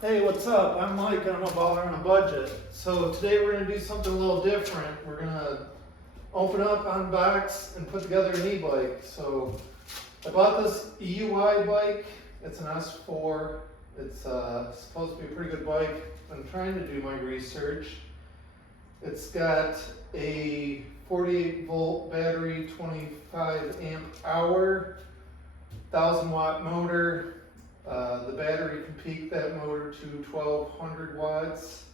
Hey, what's up? I'm Mike and I'm a baller on a budget. So today we're going to do something a little different. We're going to open up, unbox, and put together an e-bike. So I bought this EUY bike. It's an S4. It's supposed to be a pretty good bike. I'm trying to do my research. It's got a 48 volt battery, 25 amp hour, 1000 watt motor. The battery can peak that motor to 1200 watts,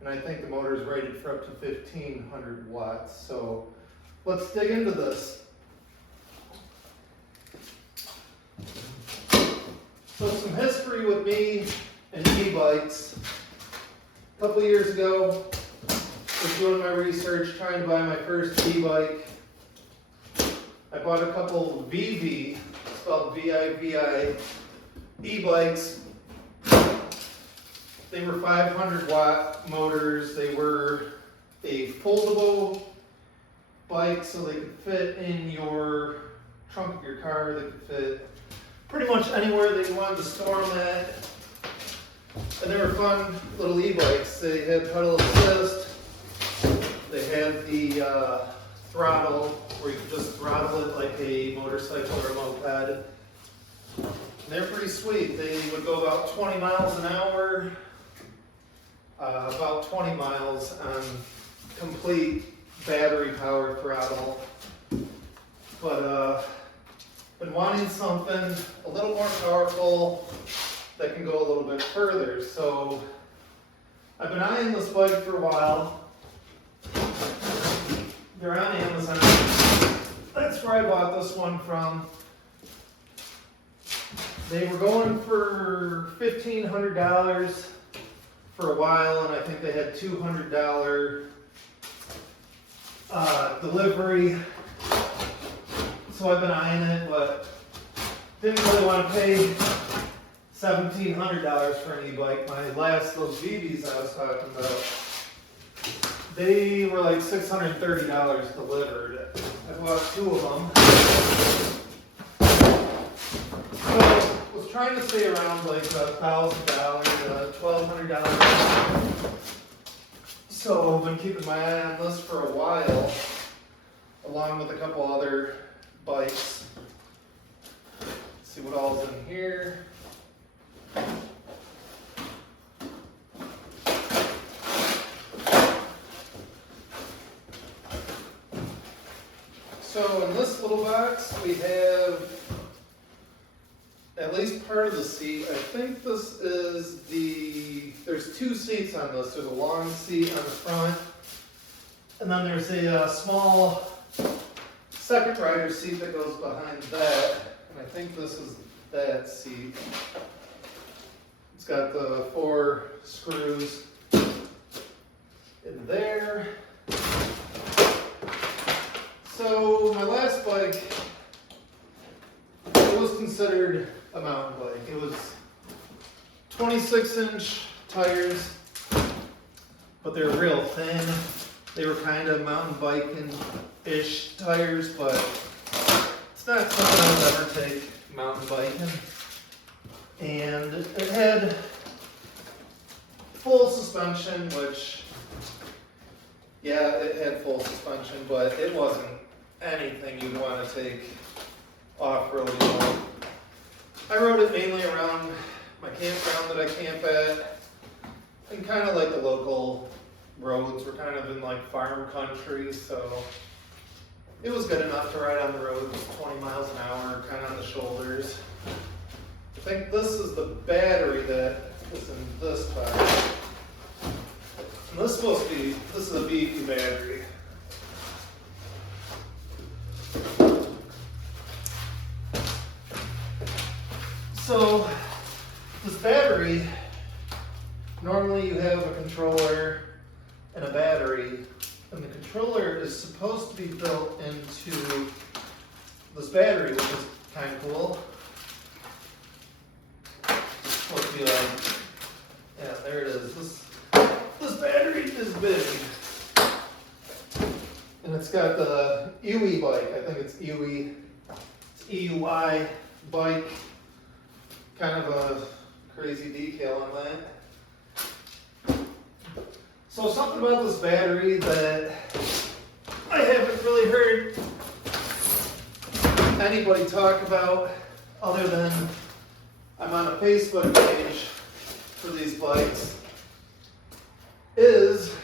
and I think the motor is rated for up to 1500 watts. So let's dig into this. So some history with me and e-bikes. A couple of years ago, I was doing my research, trying to buy my first e-bike. I bought a couple VV, spelled V-I-V-I, e-bikes. They were 500 watt motors. They were a foldable bike, so they could fit in your trunk of your car. They could fit pretty much anywhere that you wanted to store them at. And they were fun little e-bikes. They had pedal assist. They had the throttle where you could just throttle it like a motorcycle or a moped. They're pretty sweet. They would go about 20 miles an hour, about 20 miles on complete battery power throttle. But been wanting something a little more powerful that can go a little bit further. So I've been eyeing this bike for a while. They're on Amazon. That's where I bought this one from. They were going for $1,500 for a while, and I think they had $200 delivery. So I've been eyeing it, but didn't really want to pay $1,700 for an e-bike. My last, those VVs I was talking about, they were like $630 delivered. I bought two of them. So was trying to stay around like $1,000 to $1,200. So I've been keeping my eye on this for a while, along with a couple other bikes. Let's see what all's in here. So in this little box we have at least part of the seat. I think this is there's two seats on this. There's a long seat on the front, and then there's a small second rider seat that goes behind that, and I think this is that seat. It's got the 4 screws in there. So my last bike, it was considered a mountain bike. It was 26-inch tires, but they were real thin. They were kind of mountain biking-ish tires, but it's not something I would ever take mountain biking. And it had full suspension, which, yeah, it had full suspension, but it wasn't anything you'd want to take off-roading. I rode it mainly around my campground that I camp at, and kind of like the local roads. We're kind of in like farm country, so it was good enough to ride on the road, 20 miles an hour, kind of on the shoulders. I think this is the battery that is in this box. And this is supposed to be, this is a beefy battery. So this battery, normally you have a controller and a battery, and the controller is supposed to be built into this battery, which is kind of cool. It's supposed to be like, yeah, there it is. This battery is big. And it's got the EUY bike. I think it's EUY. It's EUY bike. kind of a crazy decal on that. So something about this battery that I haven't really heard anybody talk about other than I'm on a Facebook page for these bikes, is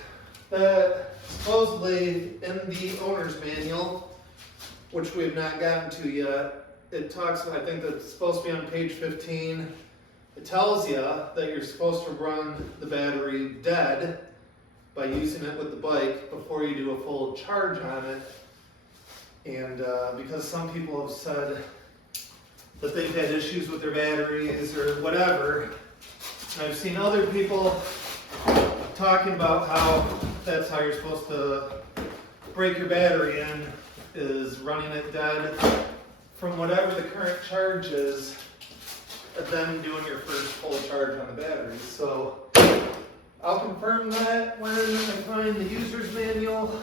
that supposedly in the owner's manual, which we've not gotten to yet, it talks, I think that's supposed to be on page 15, it tells you that you're supposed to run the battery dead by using it with the bike before you do a full charge on it. And because some people have said that they've had issues with their batteries or whatever, and I've seen other people talking about how that's how you're supposed to break your battery in, is running it dead from whatever the current charge is, and then doing your first full charge on the battery. So I'll confirm that when I find the user's manual.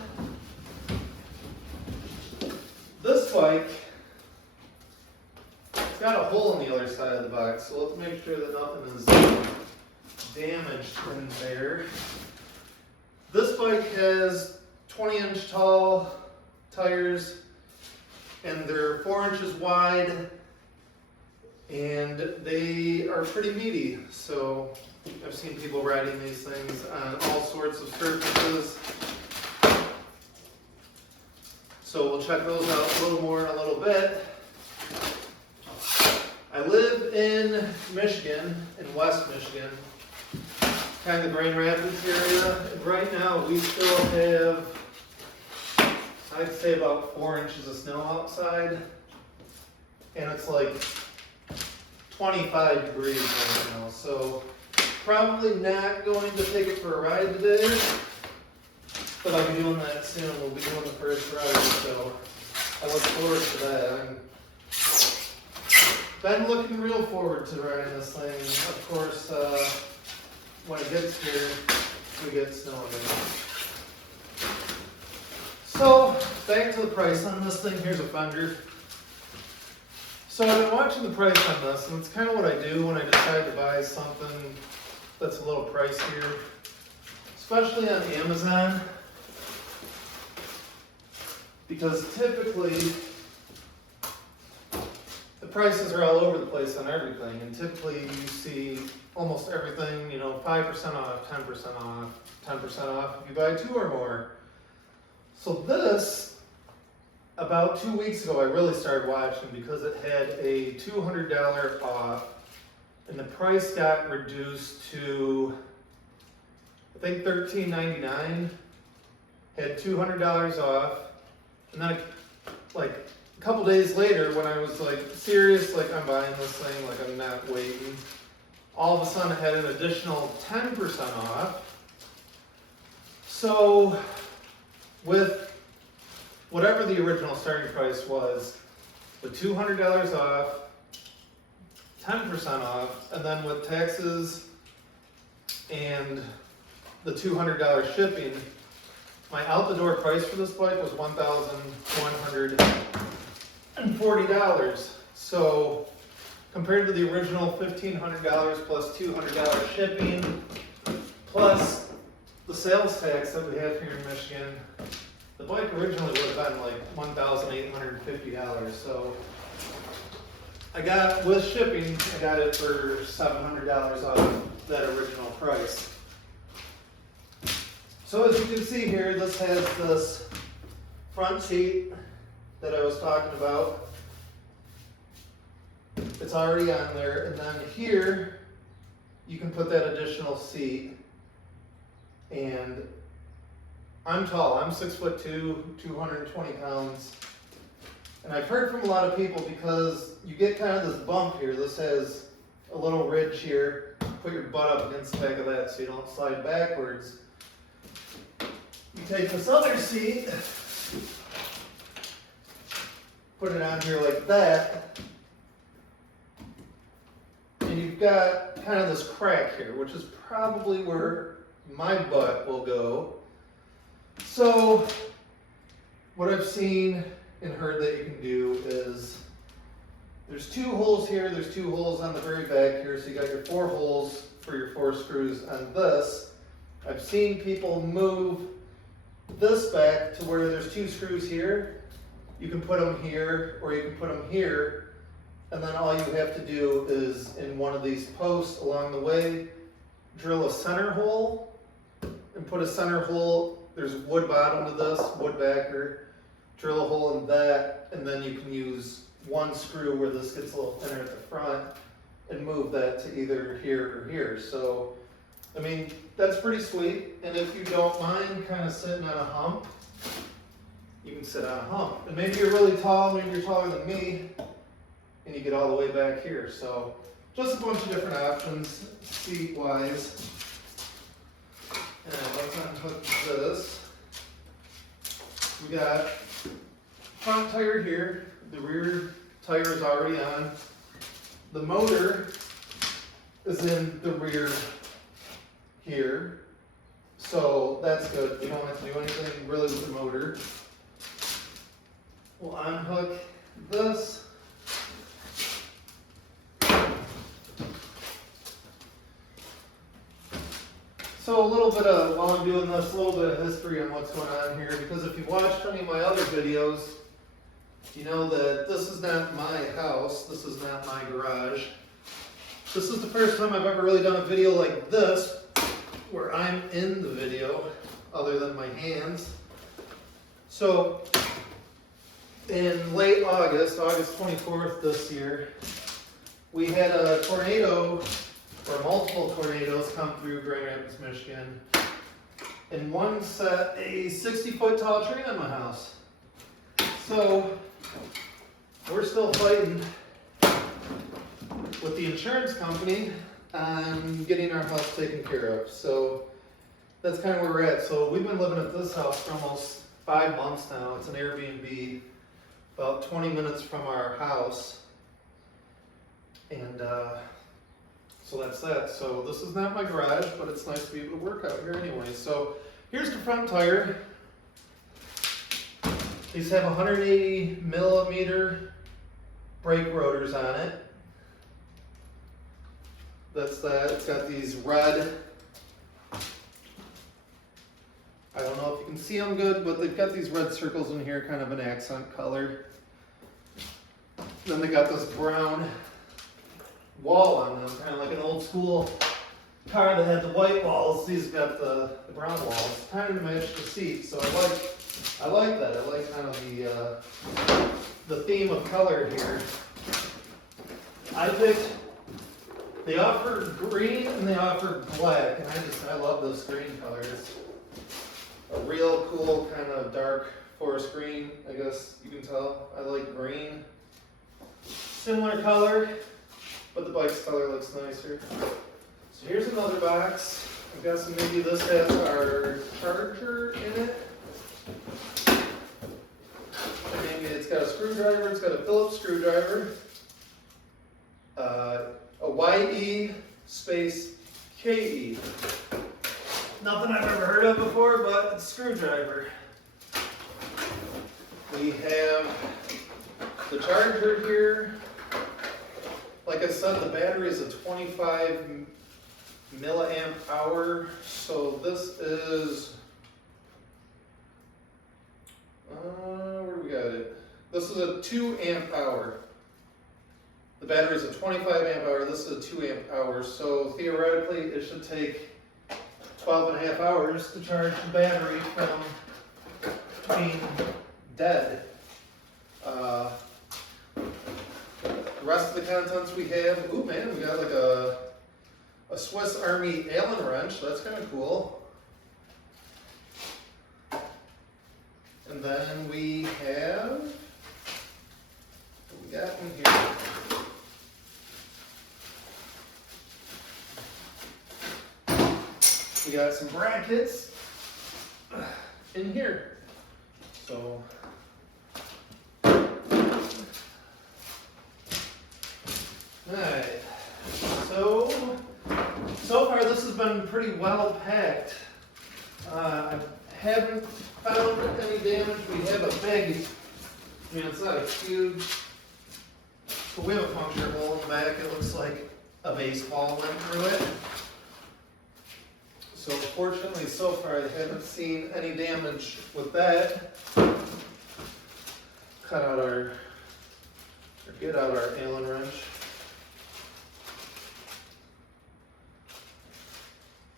This bike, it's got a hole in the other side of the box, so let's make sure that nothing is damaged in there. This bike has 20-inch tall tires, and they're 4 inches wide, and they are pretty meaty. So I've seen people riding these things on all sorts of surfaces. So we'll check those out a little more in a little bit. I live in Michigan, in West Michigan, kind of the Grand Rapids area. And right now we still have, I'd say about 4 inches of snow outside. And it's like 25 degrees right now. So probably not going to take it for a ride today. But I'll be doing that soon. We'll be doing the first ride, so I look forward to that. Been looking real forward to riding this thing. Of course, when it gets here, we get snow again. So, back to the price on this thing. Here's a fender. So I've been watching the price on this, and it's kind of what I do when I decide to buy something that's a little pricier, especially on Amazon. Because typically, the prices are all over the place on everything, and typically you see almost everything, 5% off, 10% off, 10% off if you buy 2 or more. So this, about 2 weeks ago, I really started watching because it had a $200 off, and the price got reduced to, I think, $13.99, had $200 off. And then, like, a couple days later, when I was, like, serious, like, I'm buying this thing, like, I'm not waiting, all of a sudden it had an additional 10% off. So, with whatever the original starting price was, with $200 off, 10% off, and then with taxes and the $200 shipping, my out-the-door price for this bike was $1,140. So compared to the original $1,500 plus $200 shipping, plus the sales tax that we have here in Michigan, the bike originally would have been like $1,850. So I got, with shipping, I got it for $700 off that original price. So as you can see here, this has this front seat that I was talking about. It's already on there, and then here you can put that additional seat. And I'm tall, I'm 6'2", 220 pounds. And I've heard from a lot of people, because you get kind of this bump here. This has a little ridge here. Put your butt up against the back of that so you don't slide backwards. You take this other seat, put it on here like that, and you've got kind of this crack here, which is probably where my butt will go. So what I've seen and heard that you can do is There's 2 holes here, there's 2 holes on the very back here, so you got your 4 holes for your 4 screws on this. I've seen people move this back to where there's 2 screws here. You can put them here, or you can put them here, and then all you have to do is, in one of these posts along the way, drill a center hole, and put a center hole. There's wood bottom to this, wood backer. Drill a hole in that, and then you can use 1 screw where this gets a little thinner at the front, and move that to either here or here. So, I mean, that's pretty sweet. And if you don't mind kind of sitting on a hump, you can sit on a hump. And maybe you're really tall, maybe you're taller than me, and you get all the way back here. So, just a bunch of different options, seat-wise. And let's unhook this. We got front tire here. The rear tire is already on. The motor is in the rear here. So that's good. We don't have to do anything really with the motor. We'll unhook this. So a little bit of, while I'm doing this, a little bit of history on what's going on here, because if you've watched any of my other videos, you know that this is not my house, this is not my garage. This is the first time I've ever really done a video like this, where I'm in the video, other than my hands. So, in late August, August 24th this year, we had a tornado, or multiple tornadoes, come through Grand Rapids, Michigan. And one set a 60-foot tall tree on my house. So, we're still fighting with the insurance company on getting our house taken care of. So that's kind of where we're at. So we've been living at this house for almost 5 months now. It's an Airbnb about 20 minutes from our house. And so that's that. So this is not my garage, but it's nice to be able to work out here anyway. So here's the front tire. These have 180 millimeter brake rotors on it. That's that. It's got these red, I don't know if you can see them good, but they've got these red circles in here, kind of an accent color. Then they got this brown wall on them, kind of like an old school car that had the white walls. These got the brown walls, kind of to match the seat. So I like that. I like kind of the theme of color here. They offer green and they offer black, and I love this green color. It's a real cool kind of dark forest green, I guess you can tell. I like green. Similar color, but the bike's color looks nicer. So here's another box. I'm guessing maybe this has our charger in it. Maybe it's got a screwdriver, it's got a Phillips screwdriver. A YE space KE. Nothing I've ever heard of before, but it's a screwdriver. We have the charger here. Like I said, the battery is a 25 milliamp hour. So this is, where do we got it? This is a 2 amp hour. The battery is a 25 amp hour, this is a 2 amp hour, so theoretically it should take 12 and a half hours to charge the battery from being dead. The rest of the contents we have, ooh man, we got like a Swiss Army Allen wrench, that's kind of cool. And then we have, what we got in here? We got some brackets in here. So, alright. So far this has been pretty well packed. I haven't found any damage. We have a big, I mean it's not a huge So we have a puncture hole in the back. It looks like a baseball went through it. So fortunately, so far, I haven't seen any damage with that. Cut out or get out our Allen wrench.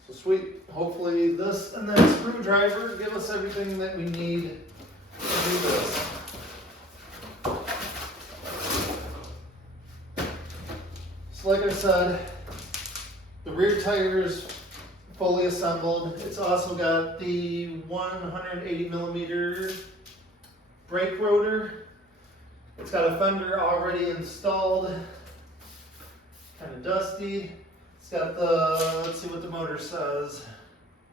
So sweet. Hopefully this and that screwdriver give us everything that we need to do this. So like I said, the rear tire is fully assembled. It's also got the 180 millimeter brake rotor. It's got a fender already installed, kind of dusty. It's got the, let's see what the motor says,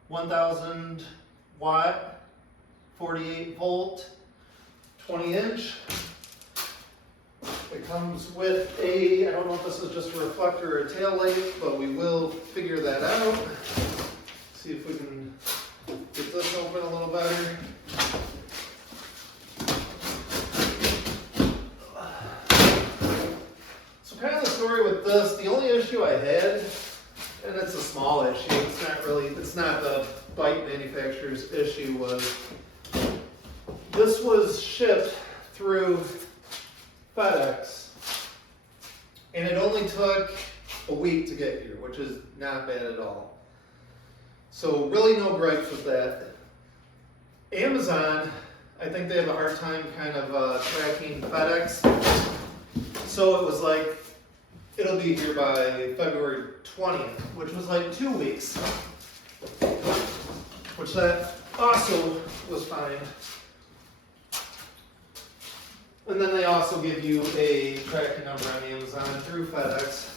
1000 watt, 48 volt, 20 inch. It comes with a, I don't know if this is just a reflector or a tail light, but we will figure that out. See if we can get this open a little better. So kind of the story with this, the only issue I had, and it's a small issue, it's not the bike manufacturer's issue, was this was shipped through FedEx, and it only took a week to get here, which is not bad at all. So really no gripes with that. Amazon, I think they have a hard time kind of tracking FedEx. So it was like, it'll be here by February 20th, which was like 2 weeks. Which that also was fine. And then they also give you a tracking number on Amazon through FedEx,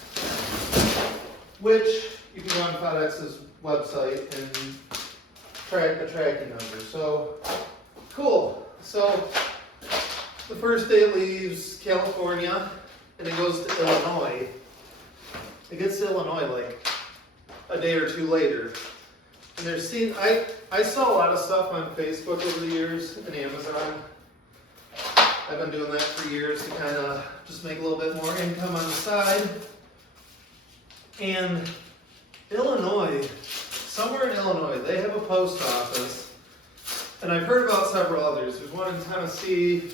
which you can go on FedEx's website and track a tracking number. So, cool. So, the first day it leaves California and it goes to Illinois. It gets to Illinois like a day or two later. And they're seeing, I saw a lot of stuff on Facebook over the years and Amazon. I've been doing that for years to kind of just make a little bit more income on the side. And Illinois, somewhere in Illinois, they have a post office. And I've heard about several others. There's one in Tennessee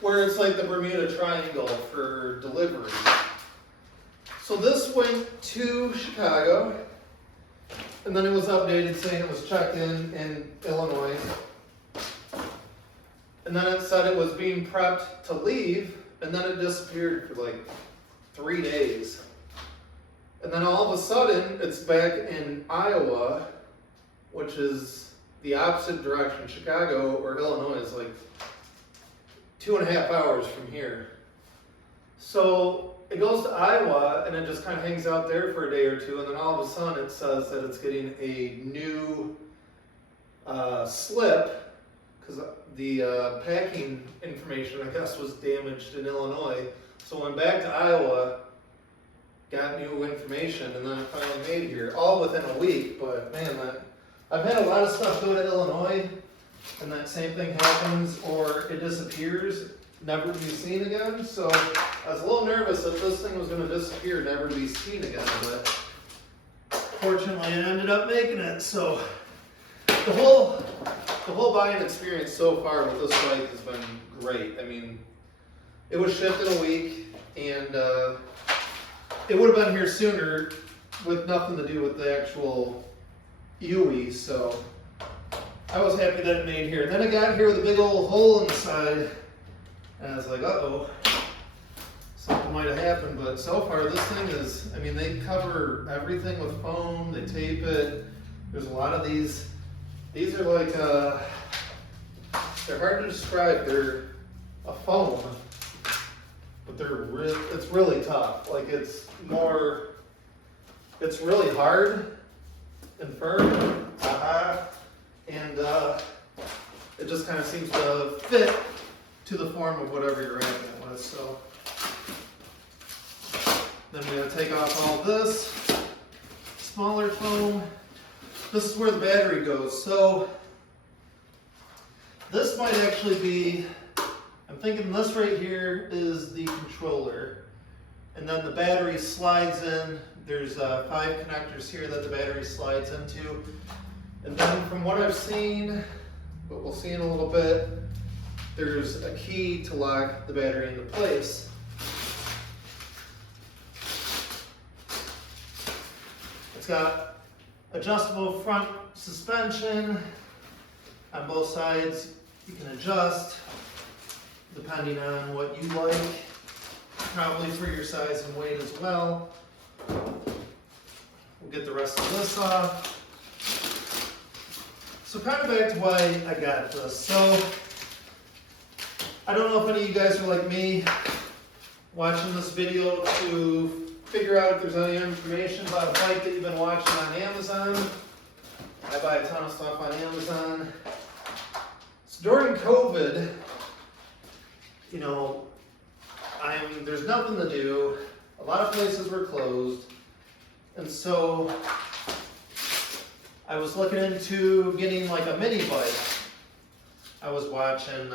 where it's like the Bermuda Triangle for delivery. So this went to Chicago, and then it was updated saying it was checked in Illinois. And then it said it was being prepped to leave, and then it disappeared for like 3 days. And then all of a sudden, it's back in Iowa, which is the opposite direction. Chicago or Illinois is like 2.5 hours from here. So it goes to Iowa, and it just kind of hangs out there for a day or two, and then all of a sudden it says that it's getting a new slip, because the packing information, I guess, was damaged in Illinois. So I went back to Iowa, got new information, and then it finally made here, all within a week. But man, I've had a lot of stuff go to Illinois, and that same thing happens, or it disappears, never to be seen again. So I was a little nervous that this thing was going to disappear, never to be seen again, but fortunately I ended up making it. So the whole buying experience so far with this bike has been great. I mean, it was shipped in a week, and it would have been here sooner with nothing to do with the actual EUY, so I was happy that it made here. Then it got here with a big old hole in the side, and I was like, uh-oh, something might have happened. But so far this thing is, I mean, they cover everything with foam, they tape it. There's a lot of these are like, they're hard to describe. They're a foam, but it's really tough. Like it's really hard and firm, and it just kind of seems to fit to the form of whatever you're wrapping it with. So then we gotta take off all this smaller foam. This is where the battery goes. So this might actually be, I'm thinking this right here is the controller. And then the battery slides in. There's 5 connectors here that the battery slides into. And then from what I've seen, but we'll see in a little bit, there's a key to lock the battery into place. It's got adjustable front suspension on both sides. You can adjust depending on what you like, probably for your size and weight as well. We'll get the rest of this off. So kind of back to why I got this. So I don't know if any of you guys are like me, watching this video to figure out if there's any information about a bike that you've been watching on Amazon. I buy a ton of stuff on Amazon. So during COVID, you know, there's nothing to do. A lot of places were closed. And so I was looking into getting like a mini bike. I was watching,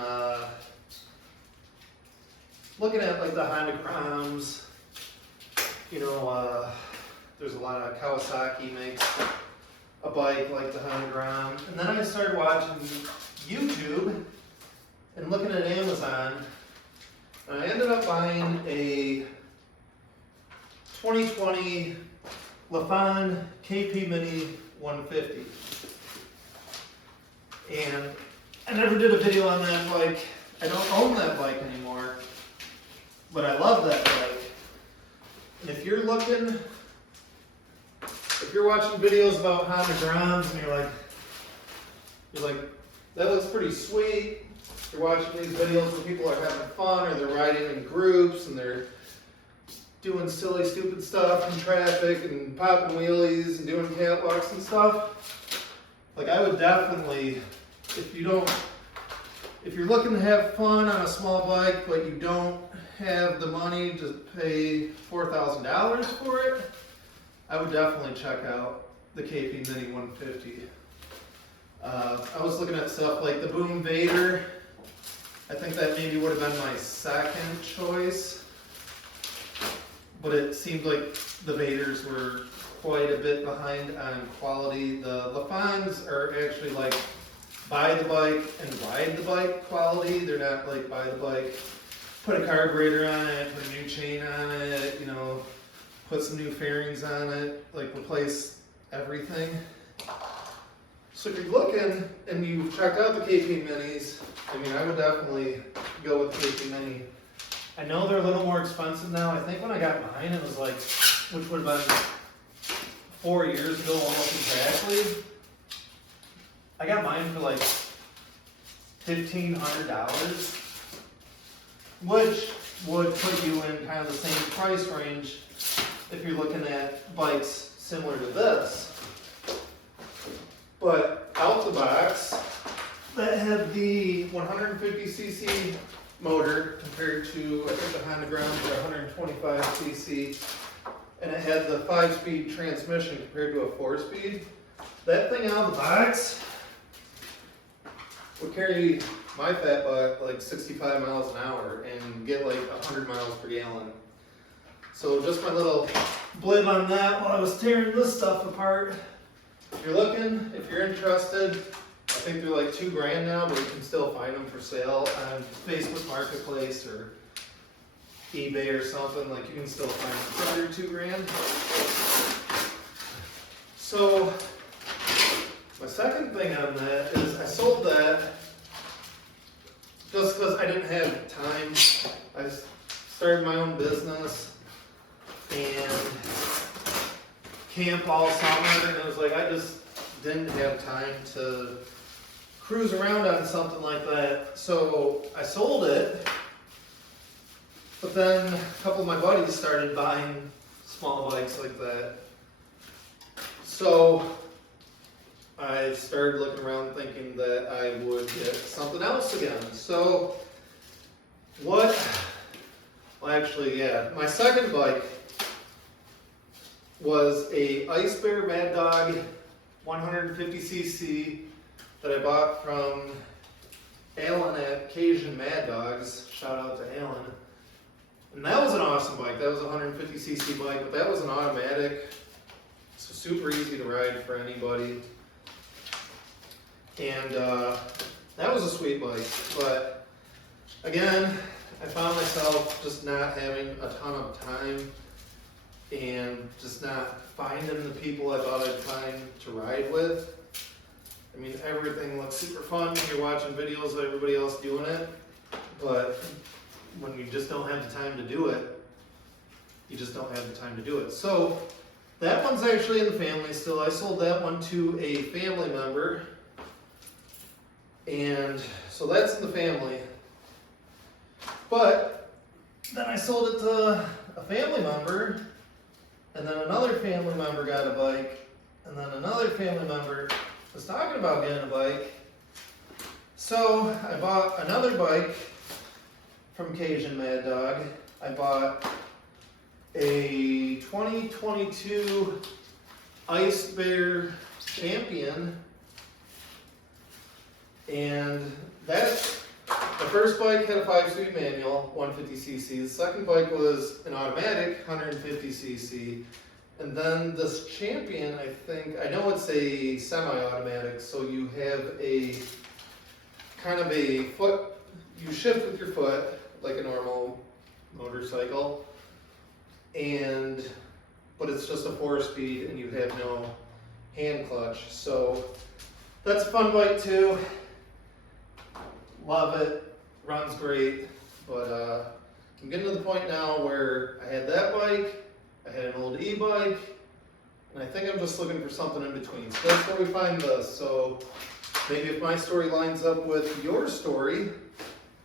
looking at like the Honda Groms. You know, there's a lot of Kawasaki makes a bike like the Honda Grom. And then I started watching YouTube and looking at Amazon. And I ended up buying a 2020 Lafon KP Mini 150. And I never did a video on that bike. I don't own that bike anymore, but I love that bike. And if you're watching videos about Honda Groms and you're like, that looks pretty sweet. You're watching these videos where people are having fun or they're riding in groups and they're doing silly, stupid stuff in traffic and popping wheelies and doing catwalks and stuff. Like I would definitely, if you're looking to have fun on a small bike, but you don't have the money to pay $4,000 for it, I would definitely check out the KP Mini 150. I was looking at stuff like the Boom Vader. I think that maybe would have been my second choice, but it seemed like the Vaders were quite a bit behind on quality. The Lafons are actually like buy the bike and ride the bike quality. They're not like buy the bike, put a carburetor on it, put a new chain on it, you know, put some new fairings on it, like replace everything. So if you're looking and you've checked out the KP Minis, I mean, I would definitely go with the KP Mini. I know they're a little more expensive now. I think when I got mine, it was like, which would have been 4 years ago, almost exactly. I got mine for like $1,500, which would put you in kind of the same price range if you're looking at bikes similar to this. But out the box, that had the 150cc motor compared to, I think the Honda Grounds are 125cc, and it had the 5-speed transmission compared to a 4-speed. That thing out of the box would carry my fat butt like 65 miles an hour and get like 100 miles per gallon. So just my little blib on that while I was tearing this stuff apart. If you're looking, if you're interested, I think they're like $2,000 now, but you can still find them for sale on Facebook Marketplace or eBay or something. Like you can still find them for under $2,000. So my second thing on that is I sold that just because I didn't have time. I started my own business and camp all summer, and it was like I just didn't have time to cruise around on something like that. So I sold it, but then a couple of my buddies started buying small bikes like that. So I started looking around thinking that I would get something else again. So well actually, yeah, my second bike was a Ice Bear Mad Dog 150cc that I bought from Alan at Cajun Mad Dogs. Shout out to Alan. And that was an awesome bike. That was a 150cc bike, but that was an automatic. So super easy to ride for anybody. And that was a sweet bike. But again, I found myself just not having a ton of time and just not finding the people I thought I'd find to ride with. I mean, everything looks super fun when you're watching videos of everybody else doing it, but when you just don't have the time to do it, you just don't have the time to do it. So that one's actually in the family still. I sold that one to a family member, and so that's in the family. But then I sold it to a family member, and then another family member got a bike, and then another family member was talking about getting a bike. So I bought another bike from Cajun Mad Dog. I bought a 2022 Ice Bear Champion, and that's the first bike had a 5-speed manual, 150cc. The second bike was an automatic, 150cc. And then this Champion, I know it's a semi-automatic, so you have a kind of a foot, you shift with your foot like a normal motorcycle, but it's just a 4-speed and you have no hand clutch. So that's a fun bike too. Love it, runs great, but I'm getting to the point now where I had that bike, I had an old e-bike, and I think I'm just looking for something in between. So that's where we find this. So maybe if my story lines up with your story,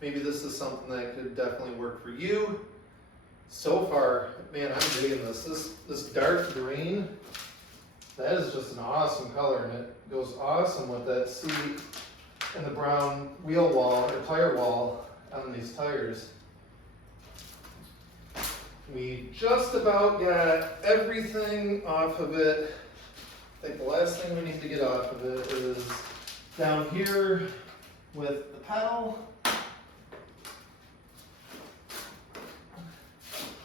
maybe this is something that could definitely work for you. So far, man, I'm digging this. This dark green, that is just an awesome color, and it goes awesome with that seat and the brown wheel wall or tire wall on these tires. We just about got everything off of it. I think the last thing we need to get off of it is down here with the pedal.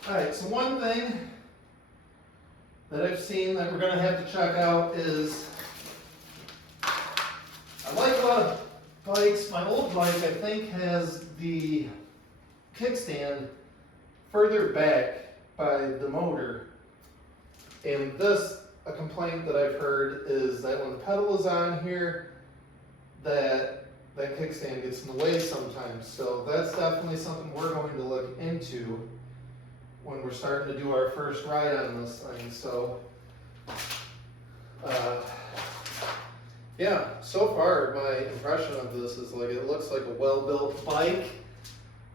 Alright, so one thing that I've seen that we're going to have to check out is, I like a lot of bikes. My old bike, I think, has the kickstand further back by the motor. And this, a complaint that I've heard is that when the pedal is on here, that kickstand gets in the way sometimes. So that's definitely something we're going to look into when we're starting to do our first ride on this thing. So yeah, so far my impression of this is like it looks like a well-built bike.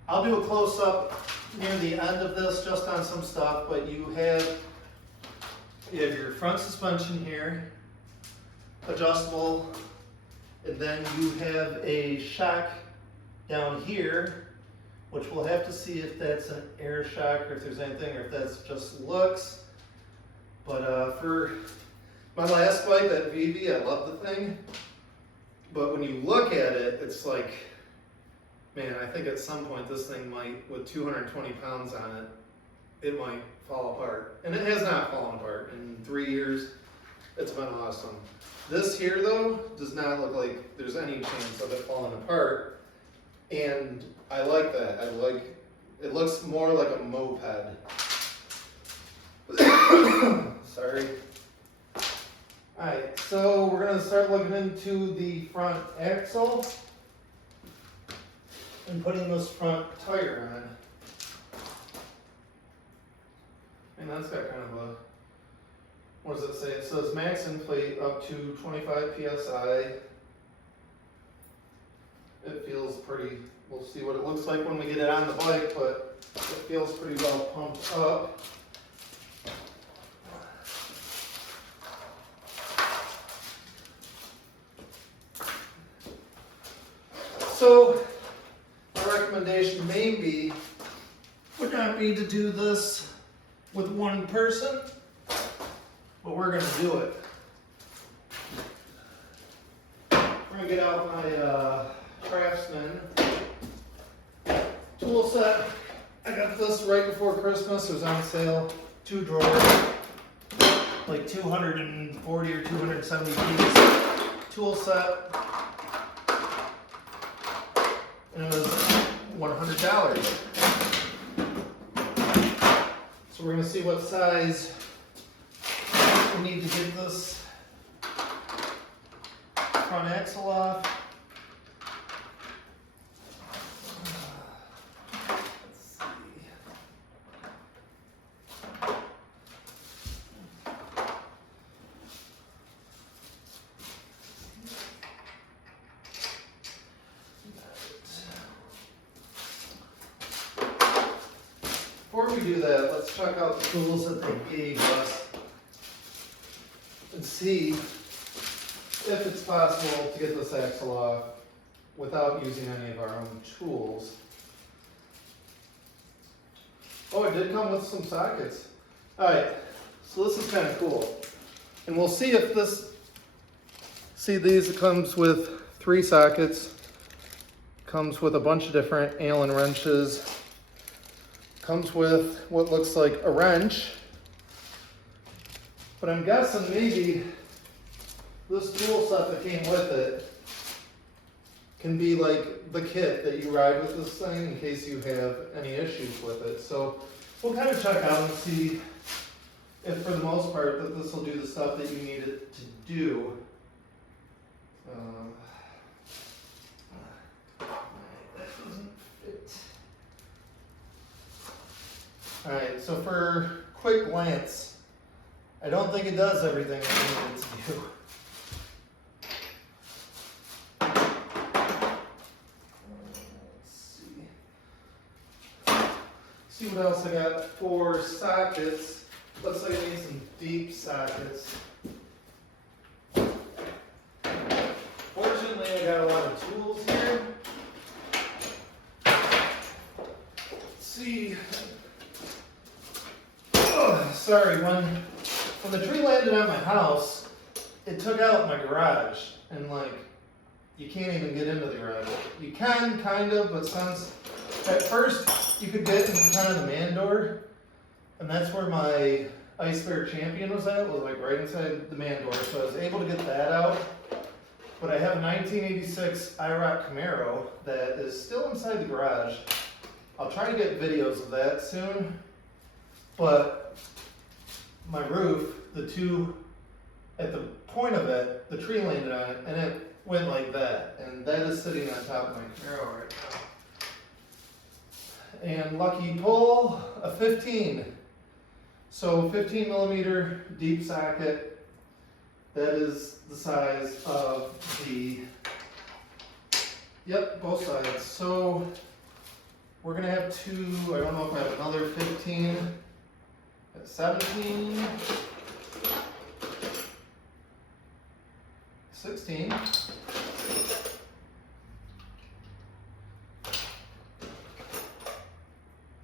I'll do a close-up near the end of this just on some stuff, but you have your front suspension here, adjustable, and then you have a shock down here, which we'll have to see if that's an air shock or if there's anything, or if that's just looks. But for my last bike, that VV, I love the thing, but when you look at it, it's like, man, I think at some point this thing might, with 220 pounds on it, it might fall apart. And it has not fallen apart. In 3 years, it's been awesome. This here, though, does not look like there's any chance of it falling apart. And I like that. It looks more like a moped. Sorry. Alright, so we're going to start looking into the front axle and putting this front tire on. And that's got kind of a, what does it say? It says max inflate up to 25 psi. It feels pretty, we'll see what it looks like when we get it on the bike, but it feels pretty well pumped up. So my recommendation would not be to do this with one person, but we're going to do it. We're going to get out my Craftsman tool set. I got this right before Christmas. It was on sale. 2 drawers, like 240 or 270 piece tool set. And it was $100. So we're gonna see what size we need to get this front axle off. Before we do that, let's check out the tools that they gave us and see if it's possible to get this axle off without using any of our own tools. Oh, it did come with some sockets. Alright, so this is kind of cool. And we'll see if this, see these, it comes with 3 sockets, comes with a bunch of different Allen wrenches. Comes with what looks like a wrench, but I'm guessing maybe this tool set that came with it can be like the kit that you ride with this thing in case you have any issues with it. So we'll kind of check out and see if for the most part that this will do the stuff that you need it to do. Alright, so for quick glance, I don't think it does everything I need it to do. Let's see what else I got for sockets. Looks like I need some deep sockets. Fortunately, I got a lot of tools here. Let's see. Sorry, when the tree landed on my house, it took out my garage, and like, you can't even get into the garage. You can, kind of, but since, at first, you could get in kind of the man door, and that's where my Ice Bear Champion was at, was like right inside the man door, so I was able to get that out. But I have a 1986 IROC Camaro that is still inside the garage. I'll try to get videos of that soon, but my roof, the two, at the point of it, the tree landed on it, and it went like that. And that is sitting on top of my Camaro right now. And lucky pull, a 15. So 15 millimeter deep socket. That is the size of the, yep, both sides. So we're gonna have 2, I don't know if I have another 15. 17, 16,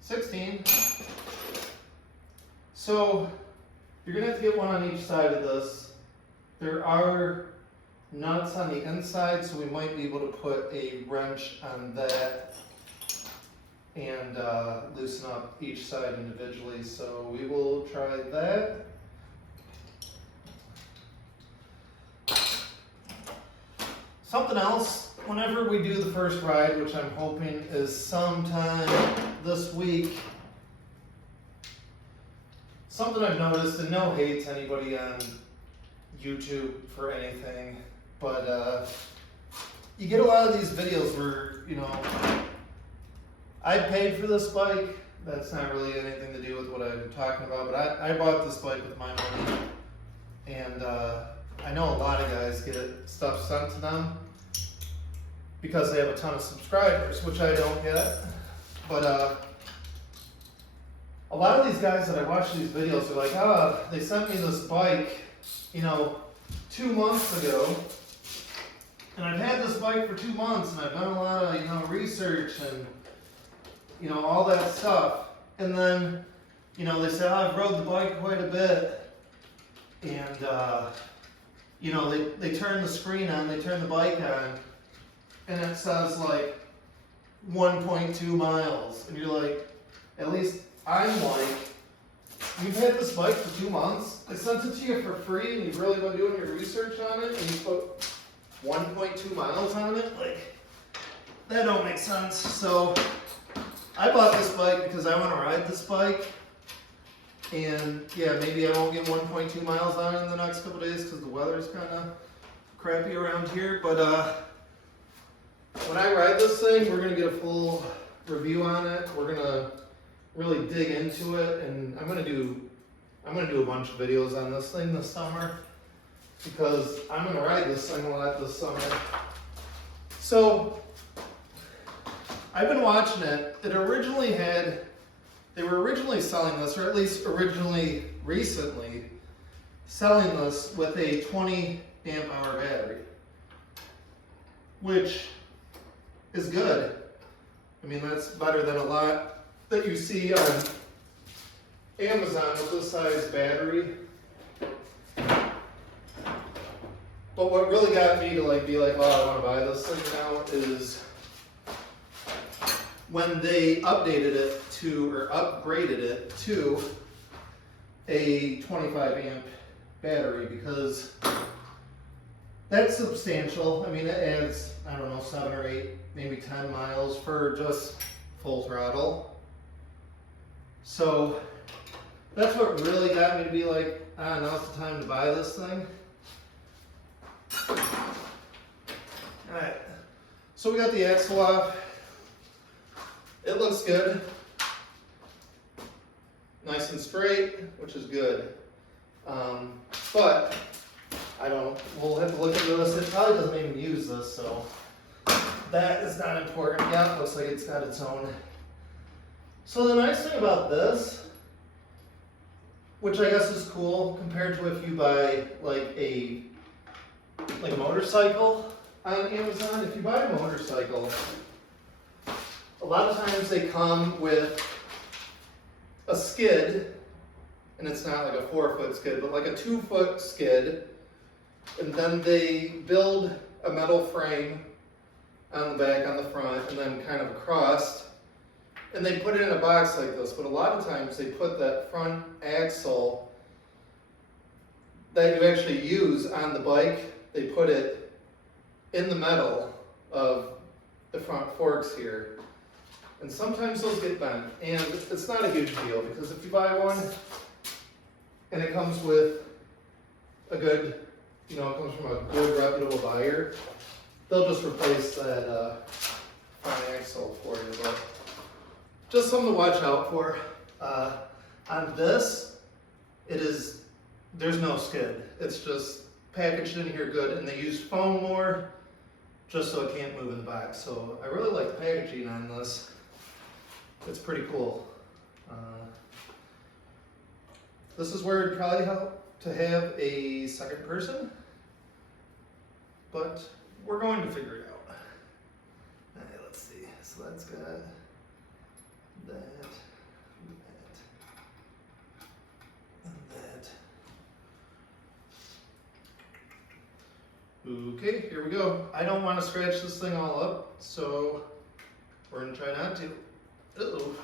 16. So you're going to have to get one on each side of this. There are nuts on the inside, so we might be able to put a wrench on that and loosen up each side individually. So we will try that. Something else, whenever we do the first ride, which I'm hoping is sometime this week, something I've noticed, and no hate to anybody on YouTube for anything, but you get a lot of these videos where, you know, I paid for this bike. That's not really anything to do with what I'm talking about, but I bought this bike with my money, and I know a lot of guys get stuff sent to them because they have a ton of subscribers, which I don't get. But a lot of these guys that I watch these videos are like, oh, they sent me this bike, you know, 2 months ago, and I've had this bike for 2 months, and I've done a lot of, you know, research and, you know, all that stuff. And then, you know, they say, oh, I've rode the bike quite a bit, and you know, they turn the screen on, they turn the bike on, and it says like 1.2 miles, and you're like, at least I'm like, you've had this bike for 2 months, I sent it to you for free, and you've really been doing your research on it, and you put 1.2 miles on it? Like, that don't make sense. So I bought this bike because I want to ride this bike, and yeah, maybe I won't get 1.2 miles on it in the next couple days because the weather's kind of crappy around here, but when I ride this thing, we're going to get a full review on it. We're going to really dig into it, and I'm going to do a bunch of videos on this thing this summer because I'm going to ride this thing a lot this summer. So I've been watching it. They were originally selling this, or at least recently selling this with a 20 amp hour battery, which is good. I mean, that's better than a lot that you see on Amazon with this size battery. But what really got me to be like, oh, I want to buy this thing now is when they updated it to, or upgraded it to a 25 amp battery, because that's substantial. I mean, it adds, I don't know, 7 or 8, maybe 10 miles for just full throttle. So that's what really got me to be like, now's the time to buy this thing. Alright, so we got the axle off. It looks good. Nice and straight, which is good. But we'll have to look at this. It probably doesn't even use this, so that is not important. Yeah, it looks like it's got its own. So the nice thing about this, which I guess is cool compared to if you buy like a motorcycle on Amazon. If you buy a motorcycle, a lot of times they come with a skid, and it's not like a 4-foot skid, but like a 2-foot skid, and then they build a metal frame on the back, on the front, and then kind of across, and they put it in a box like this. But a lot of times they put that front axle that you actually use on the bike, they put it in the metal of the front forks here. And sometimes those get bent, and it's not a huge deal, because if you buy one and it comes with a good, it comes from a good reputable buyer, they'll just replace that front axle for you. But just something to watch out for. On this, there's no skid. It's just packaged in here good, and they use foam more just so it can't move in the back. So I really like the packaging on this. It's pretty cool. This is where it'd probably help to have a second person, but we're going to figure it out. Alright, let's see. So that's got that, and that. Okay, here we go. I don't want to scratch this thing all up, so we're going to try not to. Uh-oh.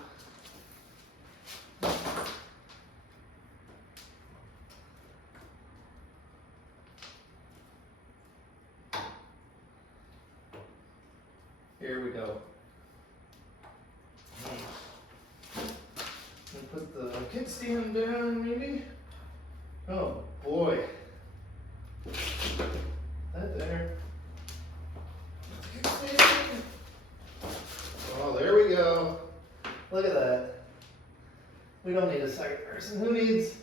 Here we go. Put the kickstand down, maybe. Oh boy. That there. Kickstand. Oh, there we go. Look at that. We don't need a second person. Who needs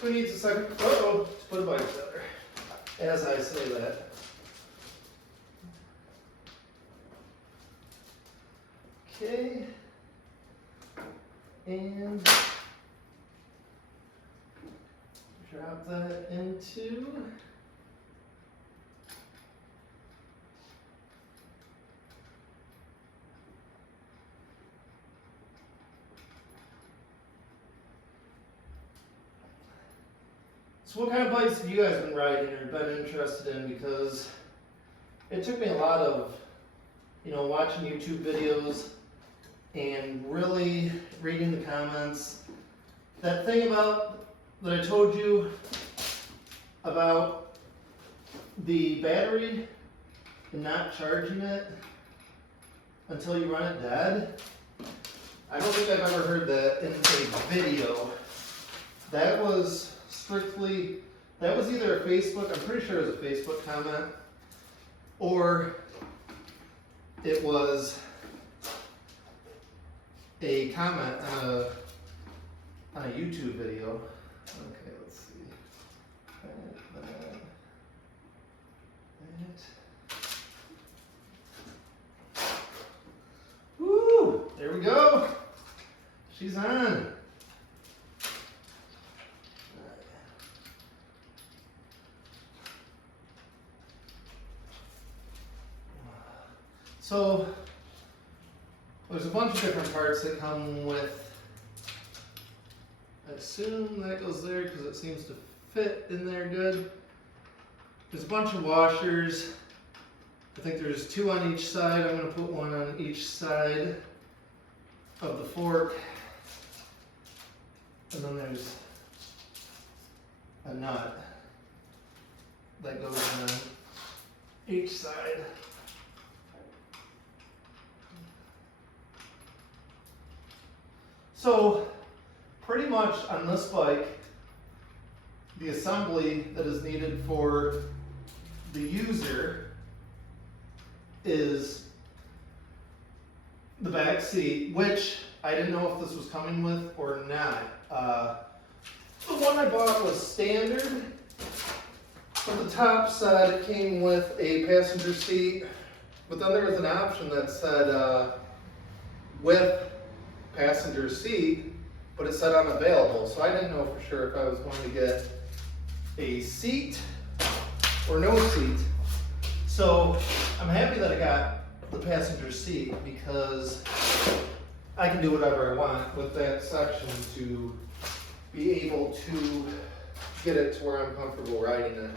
a second? Uh-oh, just put a bike together. As I say that. Okay. And drop that into. So what kind of bikes have you guys been riding or been interested in? Because it took me a lot of watching YouTube videos and really reading the comments. That thing that I told you about the battery and not charging it until you run it dead, I don't think I've ever heard that in a video. That was either a Facebook, I'm pretty sure it was a Facebook comment, or it was a comment on a YouTube video. Okay, let's see. Woo! There we go. She's on. So there's a bunch of different parts that come with. I assume that goes there because it seems to fit in there good. There's a bunch of washers. I think there's 2 on each side. I'm going to put 1 on each side of the fork. And then there's a nut that goes on each side. So pretty much on this bike, the assembly that is needed for the user is the back seat, which I didn't know if this was coming with or not. The one I bought was standard. On the top side, it came with a passenger seat, but then there was an option that said with passenger seat, but it said unavailable. So I didn't know for sure if I was going to get a seat or no seat. So I'm happy that I got the passenger seat because I can do whatever I want with that section to be able to get it to where I'm comfortable riding it.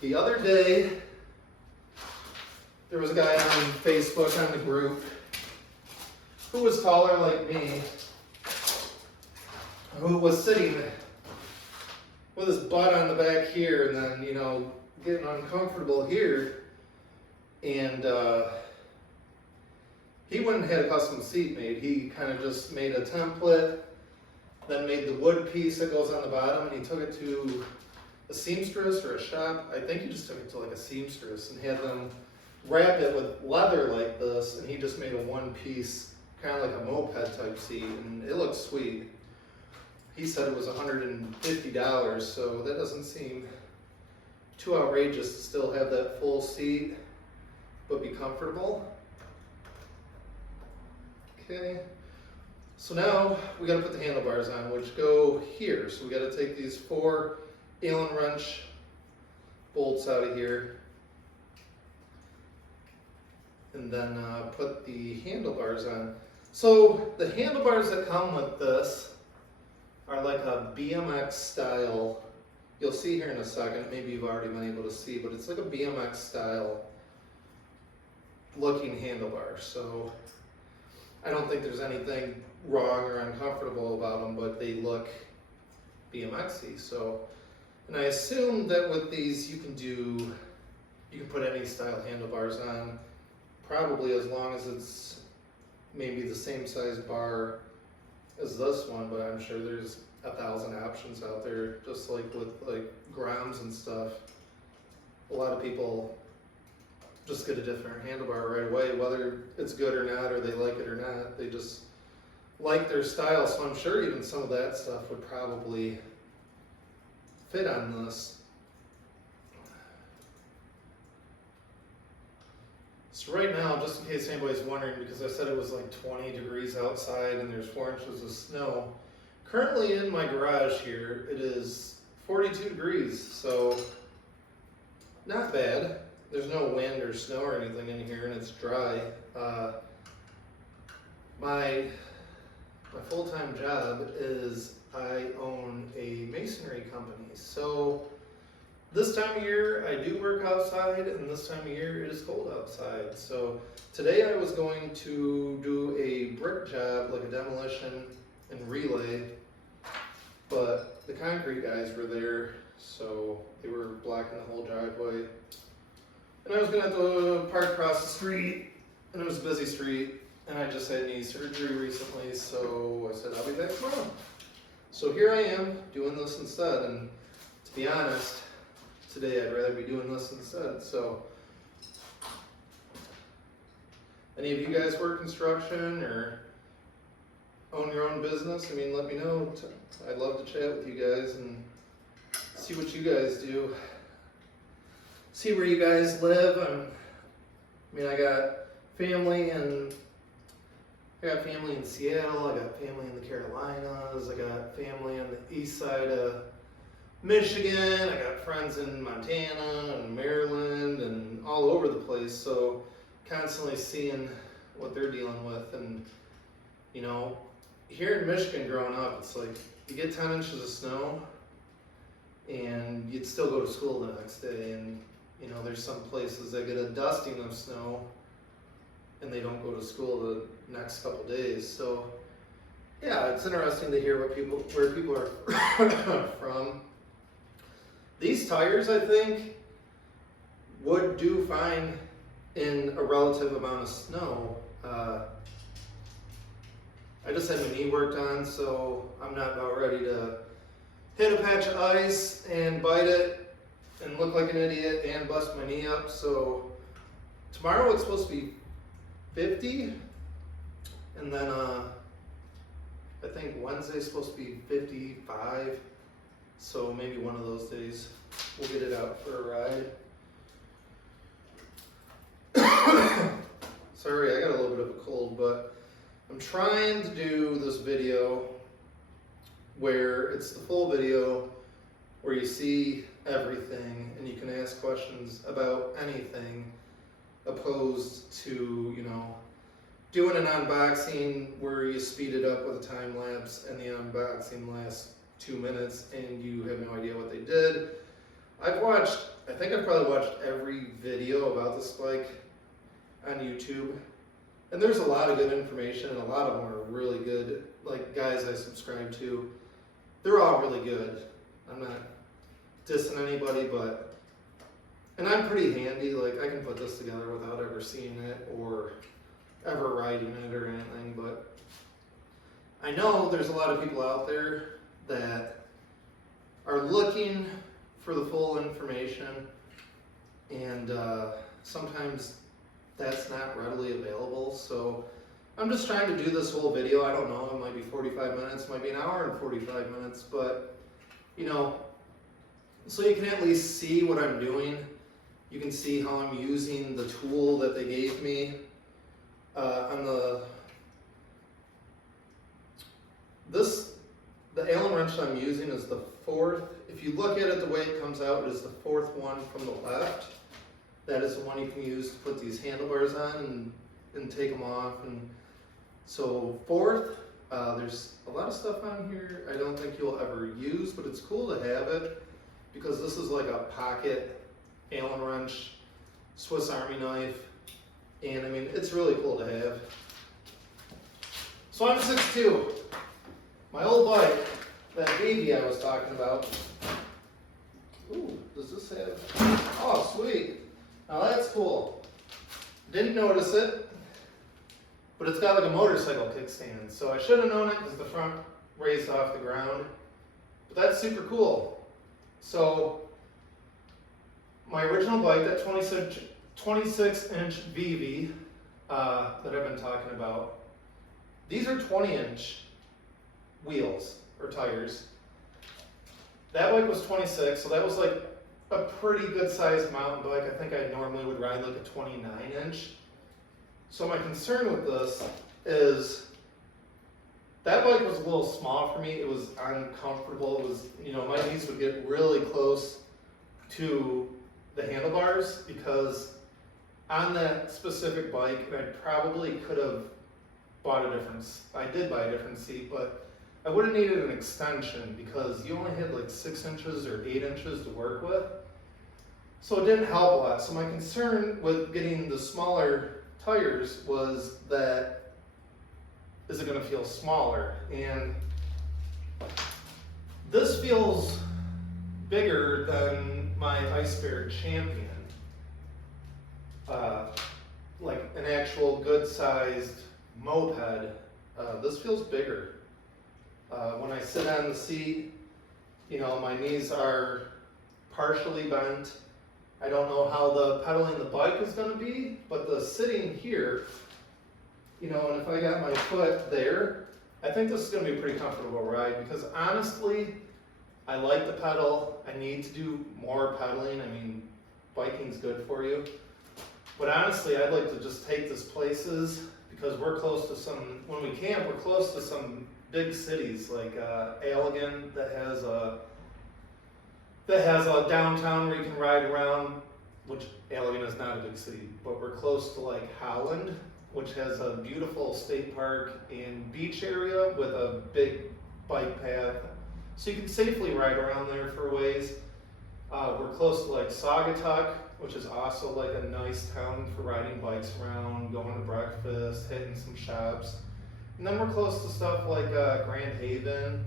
The other day, there was a guy on Facebook on the group who was taller like me, who was sitting with his butt on the back here and then, getting uncomfortable here. And he went and had a custom seat made. He kind of just made a template, then made the wood piece that goes on the bottom, and he took it to a seamstress or a shop. I think he just took it to like a seamstress and had them wrap it with leather like this, and he just made a one-piece, kind of like a moped type seat, and it looks sweet. He said it was $150, so that doesn't seem too outrageous to still have that full seat but be comfortable. Okay, so now we got to put the handlebars on, which go here. So we got to take these 4 Allen wrench bolts out of here and then put the handlebars on. So the handlebars that come with this are like a BMX style. You'll see here in a second, maybe you've already been able to see, but it's like a BMX style looking handlebar. So I don't think there's anything wrong or uncomfortable about them, but they look BMX-y. So, and I assume that with these you can put any style handlebars on, probably as long as it's maybe the same size bar as this one, but I'm sure there's 1,000 options out there, just like with like Groms and stuff. A lot of people just get a different handlebar right away, whether it's good or not, or they like it or not. They just like their style, so I'm sure even some of that stuff would probably fit on this. So right now, just in case anybody's wondering, because I said it was like 20 degrees outside and there's 4 inches of snow, currently in my garage here, it is 42 degrees, so not bad. There's no wind or snow or anything in here, and it's dry. My full-time job is I own a masonry company, so this time of year I do work outside, and this time of year it is cold outside. So today I was going to do a brick job, like a demolition and relay, but the concrete guys were there, so they were blocking the whole driveway. And I was gonna have to park across the street, and it was a busy street, and I just had knee surgery recently, so I said I'll be back tomorrow. So here I am doing this instead, and to be honest, today I'd rather be doing this instead. So, any of you guys work construction or own your own business? I mean, let me know. I'd love to chat with you guys and see what you guys do. See where you guys live. I mean, I got family in Seattle. I got family in the Carolinas. I got family on the east side of Michigan. I got friends in Montana and Maryland and all over the place. So constantly seeing what they're dealing with. And you know, here in Michigan growing up, it's like you get 10 inches of snow and you'd still go to school the next day. And you know, there's some places that get a dusting of snow and they don't go to school the next couple days. So yeah, it's interesting to hear where people are from. These tires, I think, would do fine in a relative amount of snow. I just had my knee worked on, so I'm not about ready to hit a patch of ice and bite it and look like an idiot and bust my knee up. So tomorrow it's supposed to be 50, and then I think Wednesday's supposed to be 55. So maybe one of those days we'll get it out for a ride. Sorry, I got a little bit of a cold, but I'm trying to do this video where it's the full video where you see everything and you can ask questions about anything, opposed to, you know, doing an unboxing where you speed it up with a time lapse and the unboxing lasts 2 minutes and you have no idea what they did. I think I've probably watched every video about this bike on YouTube, and there's a lot of good information, and a lot of them are really good. Like guys I subscribe to, they're all really good. I'm not dissing anybody, and I'm pretty handy. Like I can put this together without ever seeing it or ever riding it or anything, but I know there's a lot of people out there that are looking for the full information, and sometimes that's not readily available. So I'm just trying to do this whole video. I don't know, it might be 45 minutes, it might be an hour and 45 minutes, but you know, so you can at least see what I'm doing. You can see how I'm using the tool that they gave me the Allen wrench I'm using is the fourth. If you look at it the way it comes out, it is the fourth one from the left. That is the one you can use to put these handlebars on and take them off. And so fourth, there's a lot of stuff on here I don't think you'll ever use, but it's cool to have it because this is like a pocket Allen wrench, Swiss Army knife, and I mean, it's really cool to have. So I'm 6'2". My old bike, that baby I was talking about. Ooh, does this have, oh sweet. Now that's cool. Didn't notice it, but it's got like a motorcycle kickstand. So I should have known it because the front raised off the ground, but that's super cool. So my original bike, that 26-inch VV that I've been talking about, these are 20-inch wheels or tires. That bike was 26, so that was like a pretty good sized mountain bike. I think I normally would ride like a 29-inch. So my concern with this is that bike was a little small for me. It was uncomfortable. It was, you know, my knees would get really close to the handlebars because on that specific bike, I probably could have bought I did buy a different seat, but I would have needed an extension because you only had like 6 inches or 8 inches to work with. So it didn't help a lot. So my concern with getting the smaller tires was that, is it gonna feel smaller? And this feels bigger than my Ice Bear Champion. Like an actual good sized moped, this feels bigger. When I sit on the seat, you know, my knees are partially bent. I don't know how the pedaling the bike is going to be, but the sitting here, you know, and if I got my foot there, I think this is going to be a pretty comfortable ride, because honestly, I like the pedal. I need to do more pedaling. I mean, biking's good for you. But honestly, I'd like to just take this places, because we're close to some, when we camp, we're close to some big cities like Allegan that has a downtown where you can ride around, which Allegan is not a big city, but we're close to like Holland, which has a beautiful state park and beach area with a big bike path. So you can safely ride around there for a ways. We're close to like Saugatuck, which is also like a nice town for riding bikes around, going to breakfast, hitting some shops. And then we're close to stuff like Grand Haven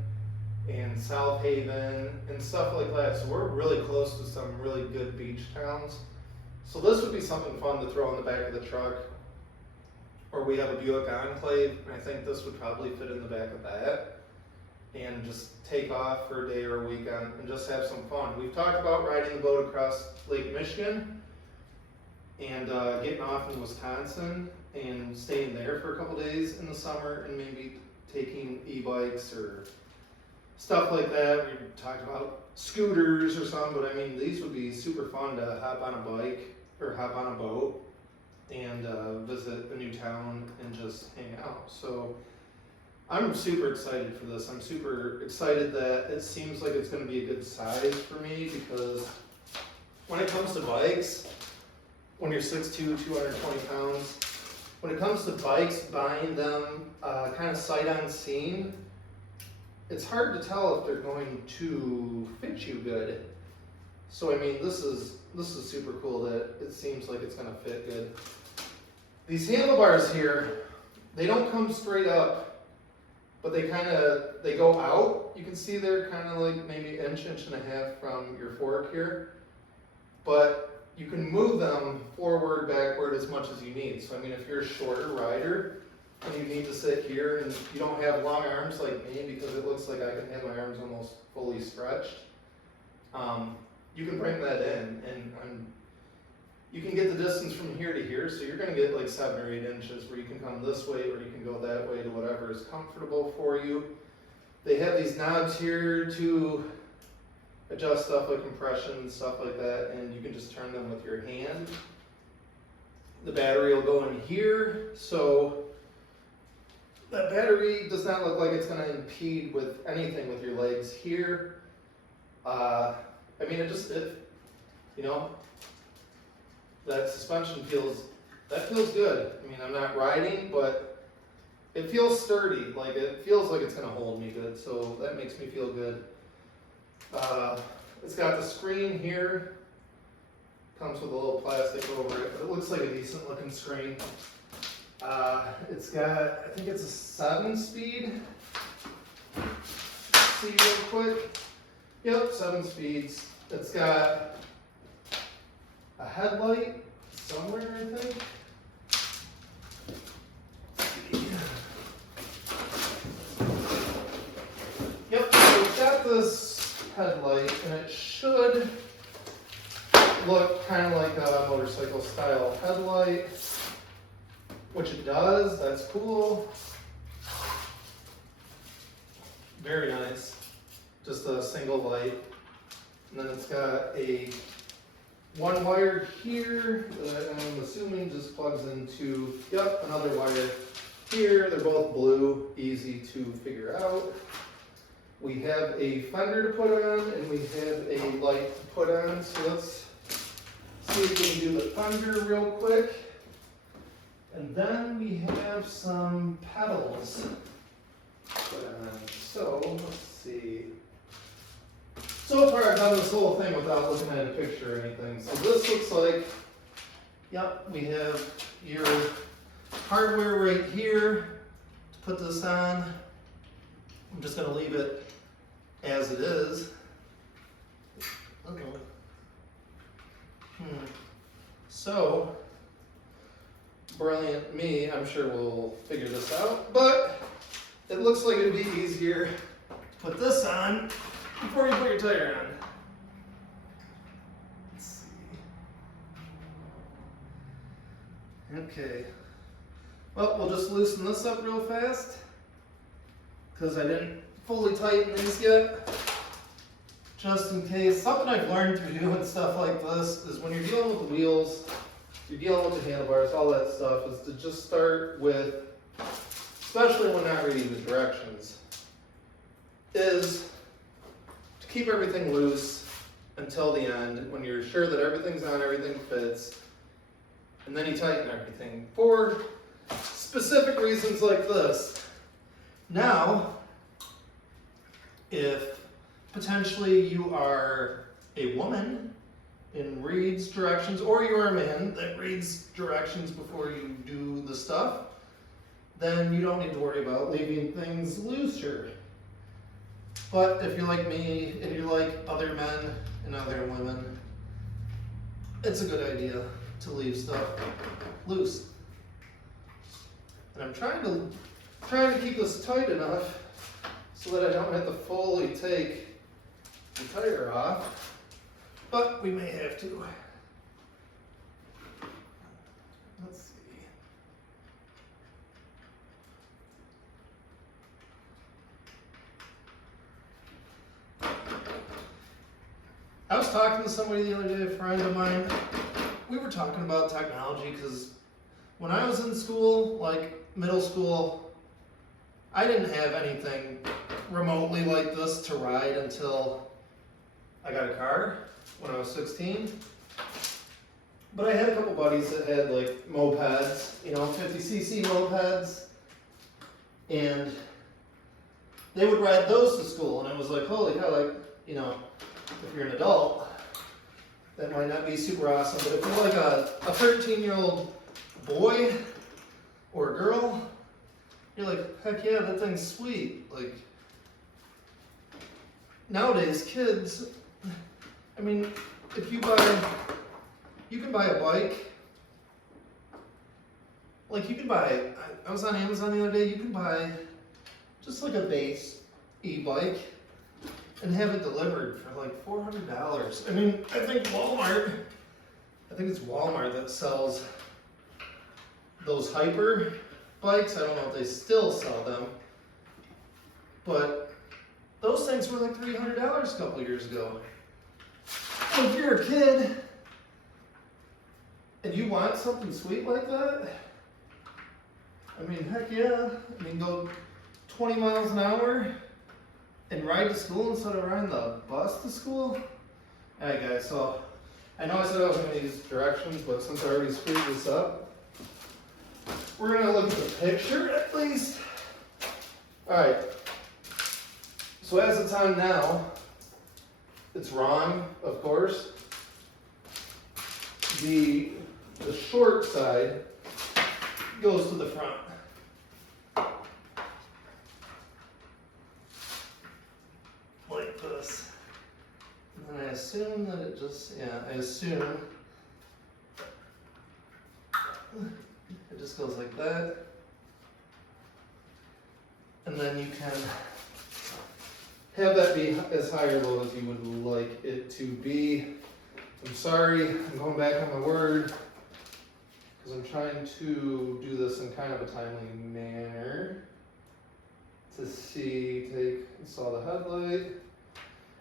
and South Haven and stuff like that. So we're really close to some really good beach towns. So this would be something fun to throw in the back of the truck. Or we have a Buick Enclave, and I think this would probably fit in the back of that. And just take off for a day or a weekend and just have some fun. We've talked about riding the boat across Lake Michigan and getting off in Wisconsin and staying there for a couple days in the summer, and maybe taking e-bikes or stuff like that. We talked about scooters or something, but I mean, these would be super fun to hop on a bike or hop on a boat and visit a new town and just hang out. So I'm super excited for this. I'm super excited that it seems like it's going to be a good size for me, because when it comes to bikes, when you're 6'2", 220 pounds, when it comes to bikes, buying them kind of sight unseen, it's hard to tell if they're going to fit you good. So I mean, this is super cool that it seems like it's going to fit good. These handlebars here, they don't come straight up, but they go out. You can see they're kind of like maybe inch and a half from your fork here, but you can move them forward, backward as much as you need. So I mean, if you're a shorter rider and you need to sit here and you don't have long arms like me, because it looks like I can have my arms almost fully stretched, you can bring that in, and you can get the distance from here to here, so you're going to get like 7 or 8 inches where you can come this way or you can go that way to whatever is comfortable for you. They have these knobs here to adjust stuff like compression and stuff like that, and you can just turn them with your hand. The battery will go in here, so that battery does not look like it's going to impede with anything with your legs here. I mean, you know, that suspension feels good. I mean, I'm not riding, but it feels sturdy. Like, it feels like it's going to hold me good, so that makes me feel good. It's got the screen here. Comes with a little plastic over it, but it looks like a decent looking screen. It's got, I think it's a 7-speed. See real quick. Yep, 7 speeds. It's got a headlight somewhere, I think. Yep, so it's got this headlight, and it should look kind of like a motorcycle style headlight, which it does. That's cool. Very nice. Just a single light. And then it's got a one wire here that I'm assuming just plugs into, yep, another wire here. They're both blue, easy to figure out. We have a fender to put on, and we have a light to put on. So let's see if we can do the fender real quick. And then we have some pedals to put on. So let's see. So far I've done this whole thing without looking at a picture or anything. So this looks like, yep, we have your hardware right here to put this on. I'm just gonna leave it as it is. So, brilliant me, I'm sure we'll figure this out, but it looks like it'd be easier to put this on before you put your tire on. Let's see. Okay. Well, we'll just loosen this up real fast because I didn't fully tighten these yet. Just in case. Something I've learned through doing stuff like this is when you're dealing with the wheels, you're dealing with the handlebars, all that stuff, is to just start with, especially when not reading the directions, is to keep everything loose until the end, when you're sure that everything's on, everything fits, and then you tighten everything for specific reasons like this. Now, if potentially you are a woman and reads directions, or you're a man that reads directions before you do the stuff, then you don't need to worry about leaving things looser. But if you're like me and you're like other men and other women, it's a good idea to leave stuff loose. And I'm trying to keep this tight enough so that I don't have to fully take the tire off, but we may have to. Let's see. I was talking to somebody the other day, a friend of mine. We were talking about technology because when I was in school, like middle school, I didn't have anything remotely like this to ride until I got a car when I was 16. But I had a couple buddies that had like mopeds, 50cc mopeds, and they would ride those to school, and I was like, holy cow, like, if you're an adult, that might not be super awesome, but if you're like a 13-year-old boy or girl, you're like, heck yeah, that thing's sweet. Like, nowadays, kids, I mean, if you can buy a bike, like I was on Amazon the other day, you can buy just like a base e-bike and have it delivered for like $400. I mean, I think it's Walmart that sells those hyper bikes. I don't know if they still sell them, but those things were like $300 a couple years ago. So if you're a kid and you want something sweet like that, I mean, heck yeah. I mean, go 20 miles an hour and ride to school instead of riding the bus to school. Alright guys, so I know I said I wasn't going to use directions, but since I already screwed this up, we're going to look at the picture at least. Alright, so as it's on now, it's wrong, of course. The short side goes to the front. Like this. And then I assume that it just goes like that. And then you can have that be as high or low as you would like it to be. I'm sorry, I'm going back on my word because I'm trying to do this in kind of a timely manner. To install the headlight,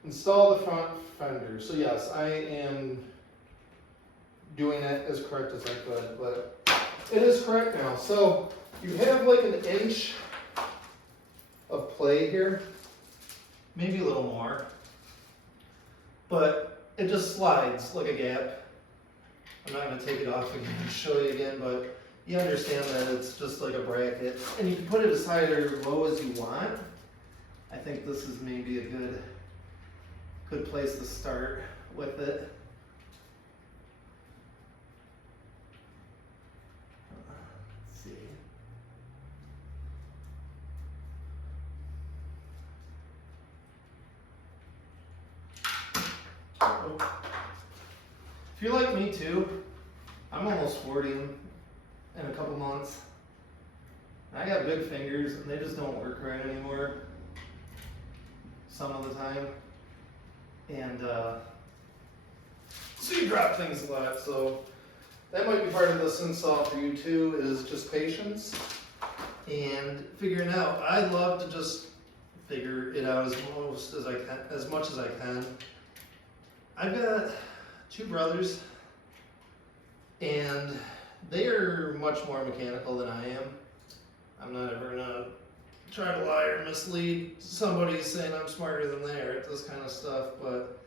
install the front fender. So yes, I am doing it as correct as I could, but it is correct now. So you have like an inch of play here, maybe a little more, but it just slides like a gap. I'm not going to take it off again and show you again, but you understand that it's just like a bracket, and you can put it as high or low as you want. I think this is maybe a good place to start with it. Let's see. Oh. If you're like me too, I'm almost 40 in a couple months. I got big fingers and they just don't work right anymore some of the time. And so you drop things a lot. So that might be part of this install for you too, is just patience and figuring out. I love to just figure it out as much as I can. I've got 2 brothers and they are much more mechanical than I am. I'm not ever gonna try to lie or mislead somebody saying I'm smarter than they are at this kind of stuff, but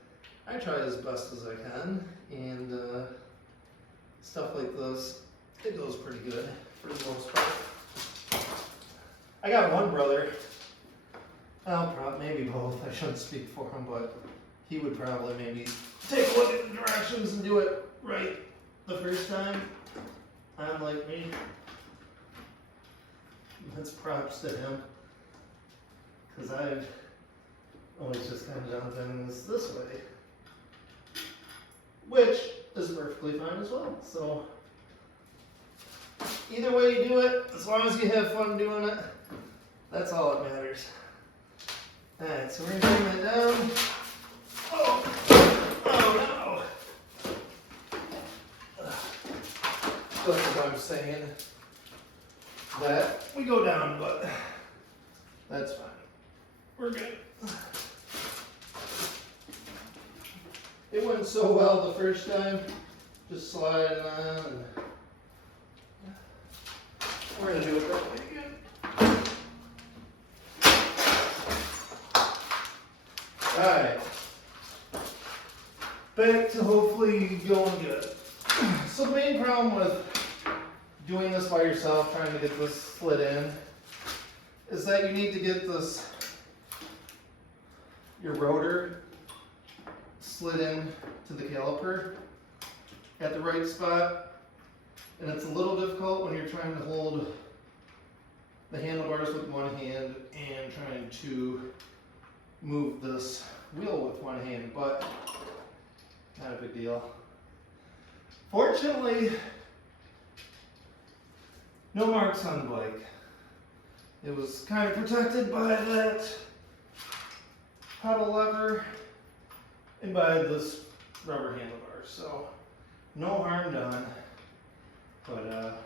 I try as best as I can, and stuff like this, it goes pretty good for the most part. I got one brother, maybe both, I shouldn't speak for him, but he would probably maybe take a look at the directions and do it right the first time. Unlike me. That's props to him, because I've always just kind of done things this way, which is perfectly fine as well. So either way you do it, as long as you have fun doing it, that's all that matters. Alright, so we're going to bring that down. Oh no! That's what I'm saying. That we go down, but that's fine. We're good. It went so well the first time, just slide it on, and we're gonna do it that way again. Alright. Back to hopefully going good. So the main problem with doing this by yourself, trying to get this slid in, is that you need to get this, your rotor, slid in to the caliper at the right spot. And it's a little difficult when you're trying to hold the handlebars with one hand and trying to move this wheel with one hand, but not a big deal. Fortunately, no marks on the bike. It was kind of protected by that pedal lever and by this rubber handlebar, so no harm done. But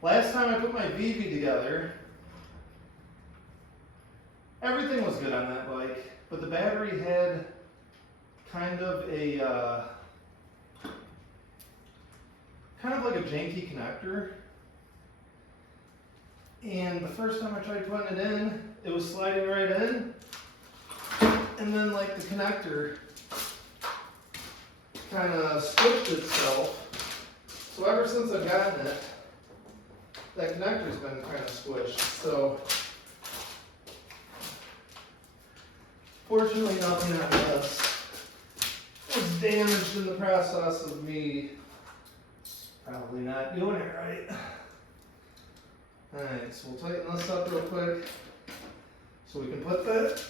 last time I put my VV together, everything was good on that bike, but the battery had kind of like a janky connector. And the first time I tried putting it in, it was sliding right in. And then like the connector kind of squished itself. So ever since I've gotten it, that connector's been kind of squished. So fortunately nothing on this was damaged in the process of me probably not doing it right. Alright, so we'll tighten this up real quick so we can put that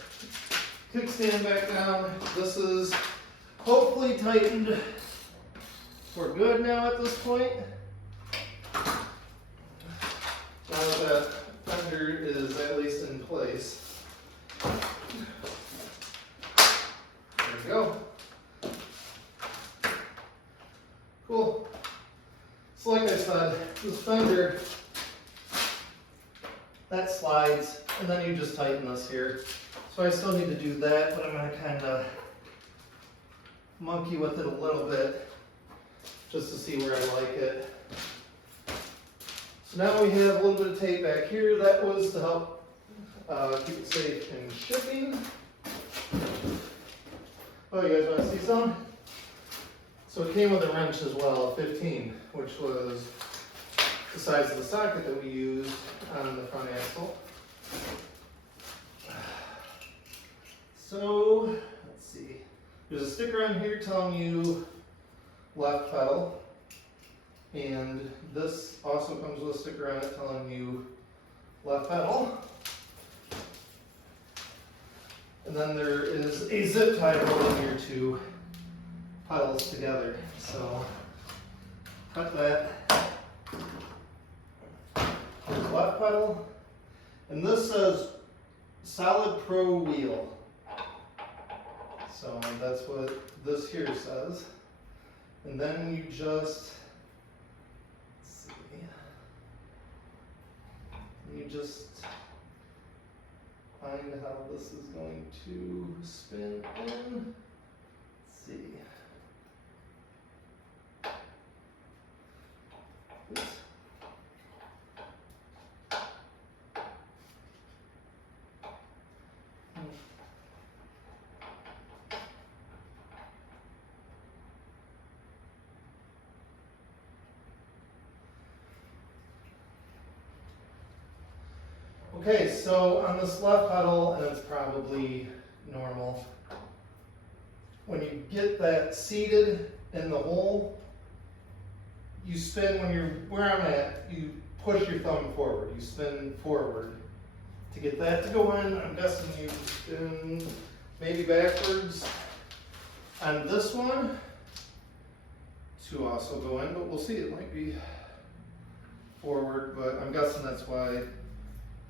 kickstand back down. This is hopefully tightened for good now at this point. Now that fender is at least in place. There we go. Cool. So like I said, this fender, that slides, and then you just tighten this here. So I still need to do that, but I'm going to kind of monkey with it a little bit just to see where I like it. So now we have a little bit of tape back here. That was to help keep it safe in shipping. Oh, you guys want to see some? So it came with a wrench as well, 15, which was the size of the socket that we used on the front axle. So, let's There's a sticker on here telling you left pedal, and this also comes with a sticker on it telling you left pedal. And then there is a zip tie holding your two pedals together. So cut that. Here's left pedal, and this says Solid Pro wheel. So that's what this here says. And then you just, let's see, you just find how this is going to spin in. Let's see. Oops. Okay, so on this left pedal, and it's probably normal, when you get that seated in the hole, you spin when you're, where I'm at, you push your thumb forward, you spin forward. To get that to go in, I'm guessing you spin maybe backwards on this one to also go in, but we'll see, it might be forward, but I'm guessing that's why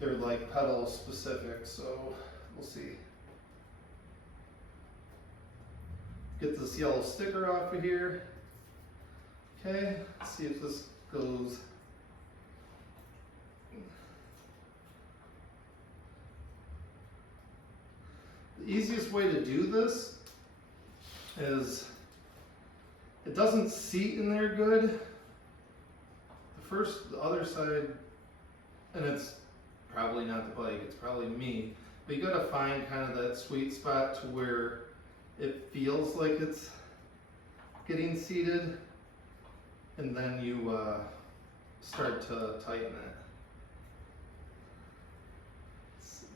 they're like pedal specific, so we'll see. Get this yellow sticker off of here. Okay, let's see if this goes. The easiest way to do this is, it doesn't seat in there good. The other side, and it's probably not the bike, it's probably me, but you gotta find kind of that sweet spot to where it feels like it's getting seated, and then you start to tighten it. Let's see.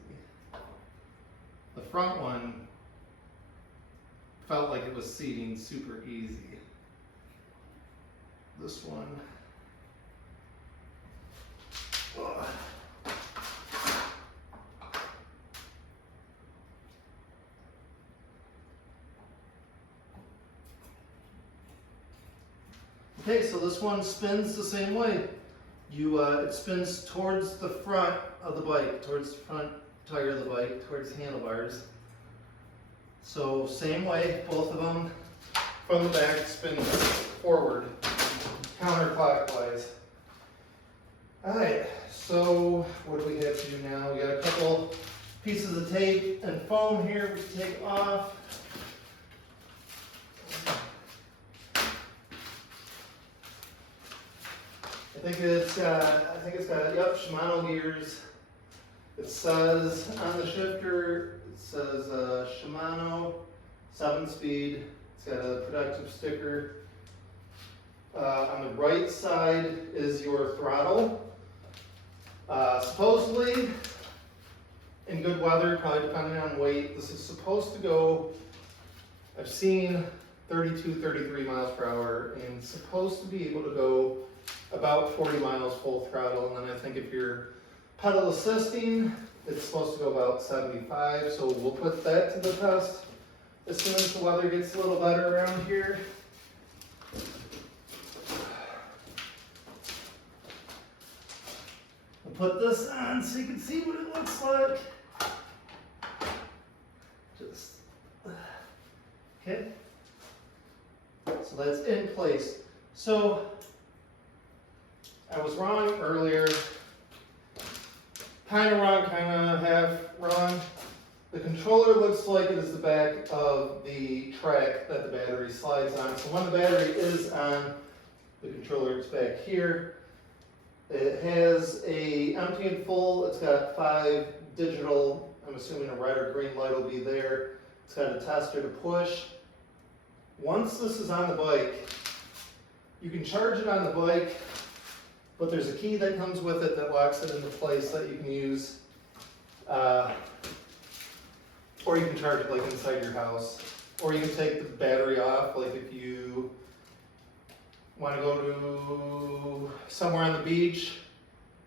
The front one felt like it was seating super easy. This one, ugh. Okay, so this one spins the same way. It spins towards the front of the bike, towards the front tire of the bike, towards the handlebars. So same way, both of them from the back spin forward, counterclockwise. All right, so what do we have to do now? We got a couple pieces of tape and foam here we can take off. I think it's got, yep, Shimano gears. It says on the shifter, it says Shimano 7-speed. It's got a protective sticker. On the right side is your throttle. Supposedly, in good weather, probably depending on weight, this is supposed to go, I've seen 32, 33 miles per hour, and it's supposed to be able to go about 40 miles full throttle. And then I think if you're pedal assisting, it's supposed to go about 75. So we'll put that to the test as soon as the weather gets a little better around here. We'll put this on so you can see what it looks like. Just, okay. So that's in place. So I was wrong earlier, kind of wrong, kind of half wrong. The controller looks like it is the back of the track that the battery slides on. So when the battery is on, the controller is back here. It has a empty and full, it's got 5 digital, I'm assuming a red or green light will be there. It's got a tester to push. Once this is on the bike, you can charge it on the bike, but there's a key that comes with it that locks it into place that you can use, or you can charge it like inside your house. Or you can take the battery off, like if you want to go to somewhere on the beach,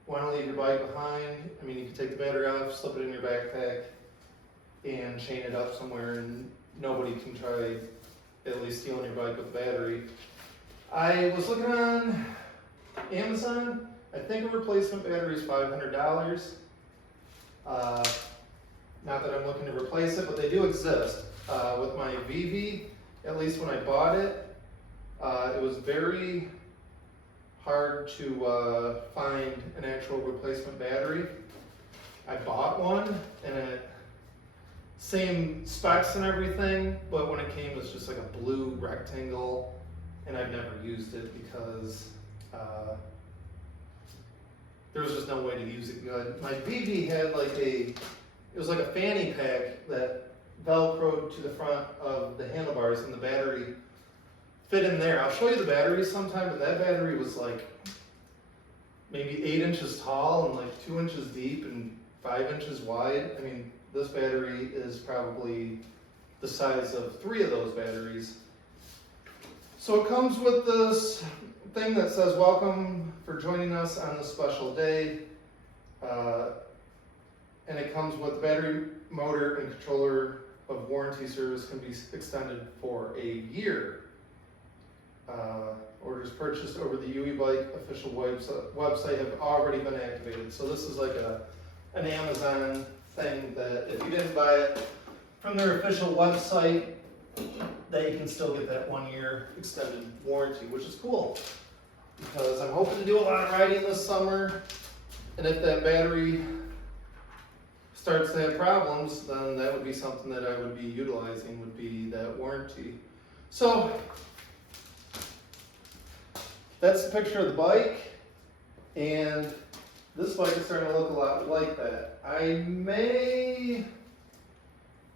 want to leave your bike behind. I mean, you can take the battery off, slip it in your backpack, and chain it up somewhere, and nobody can try at least stealing your bike with the battery. I was looking on Amazon. I think a replacement battery is $500. Not that I'm looking to replace it, but they do exist. With my VV, at least when I bought it, it was very hard to find an actual replacement battery. I bought one, and it same specs and everything, but when it came, it was just like a blue rectangle, and I've never used it because there was just no way to use it good. My VV had like it was like a fanny pack that velcroed to the front of the handlebars, and the battery fit in there. I'll show you the battery sometime, but that battery was like maybe 8 inches tall and like 2 inches deep and 5 inches wide. I mean, this battery is probably the size of 3 of those batteries. So it comes with this thing that says, "Welcome for joining us on this special day." And it comes with battery, motor, and controller of warranty service can be extended for a year. Orders purchased over the EUY Bike official website have already been activated. So this is like an Amazon thing that if you didn't buy it from their official website, that you can still get that 1 year extended warranty, which is cool. Because I'm hoping to do a lot of riding this summer, and if that battery starts to have problems, then that would be something that I would be utilizing, would be that warranty. So that's the picture of the bike, and this bike is starting to look a lot like that.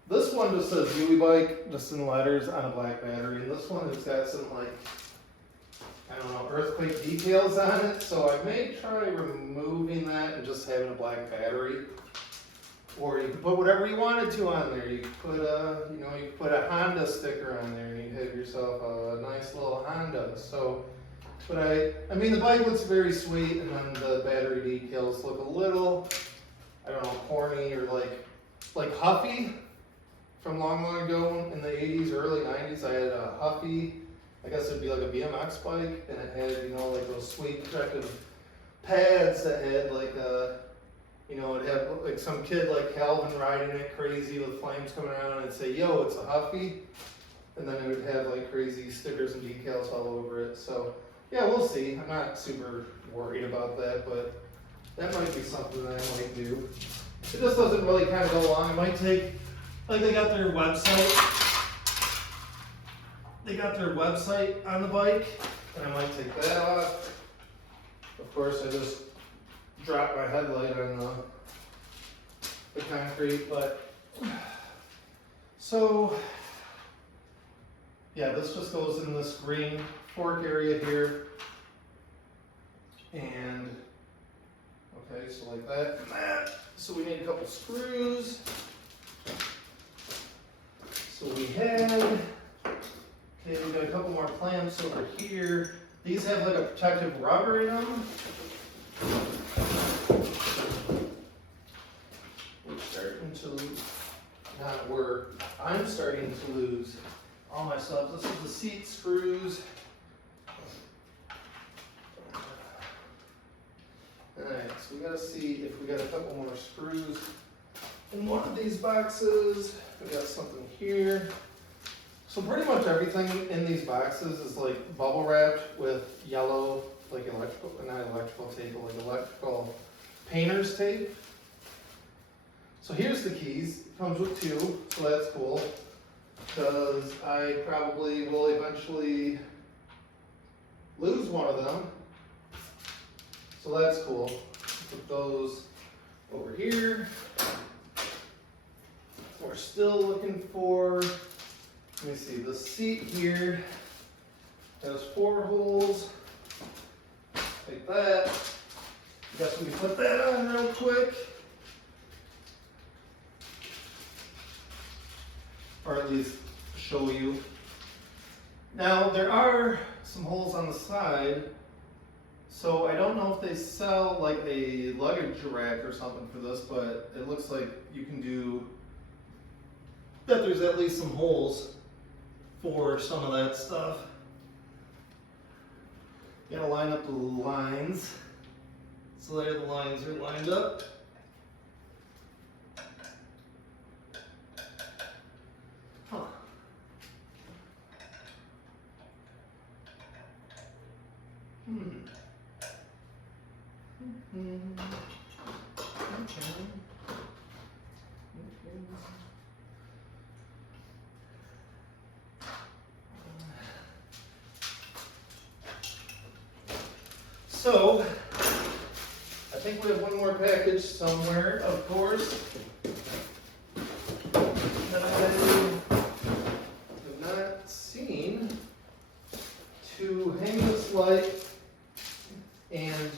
This one just says EUY Bike, just in letters on a black battery, and this one has got some like, I don't know, earthquake details on it, so I may try removing that and just having a black battery. Or you could put whatever you wanted to on there. You could put you could put a Honda sticker on there, and you have yourself a nice little Honda. So, but I mean, the bike looks very sweet, and then the battery details look a little, I don't know, corny or like Huffy from long ago in the 80s, early 90s. I had a Huffy, I guess it'd be like a BMX bike, and it had, like those sweet protective pads that had like it'd have like some kid like Calvin riding it crazy with flames coming out, and it'd say, "Yo, it's a Huffy," and then it would have like crazy stickers and decals all over it. So yeah, we'll see. I'm not super worried about that, but that might be something that I might do. It just doesn't really kind of go along. It might take, like they got their website. They got their website on the bike, and I might take that off. Of course, I just dropped my headlight on the concrete, but so yeah, this just goes in this green fork area here, and okay, so like that and that. So we need a couple screws. So we got a couple more clamps over here. These have like a protective rubber in them. I'm starting to lose all my stuff. This is the seat screws. Alright, so we gotta see if we got a couple more screws in one of these boxes. We got something here. So pretty much everything in these boxes is like bubble wrapped with yellow, like not electrical tape, but like electrical painter's tape. So here's the keys. It comes with 2, so that's cool. Because I probably will eventually lose one of them. So that's cool. Put those over here. We're still looking for, let me see, the seat here has 4 holes, like that. Guess we can put that on real quick. Or at least show you. Now there are some holes on the side, so I don't know if they sell like a luggage rack or something for this, but it looks like you can do that. There's at least some holes for some of that stuff. You gotta line up the lines. So there the lines are lined up. Huh. Okay. So, I think we have one more package somewhere, of course, that I have not seen to hang this light, and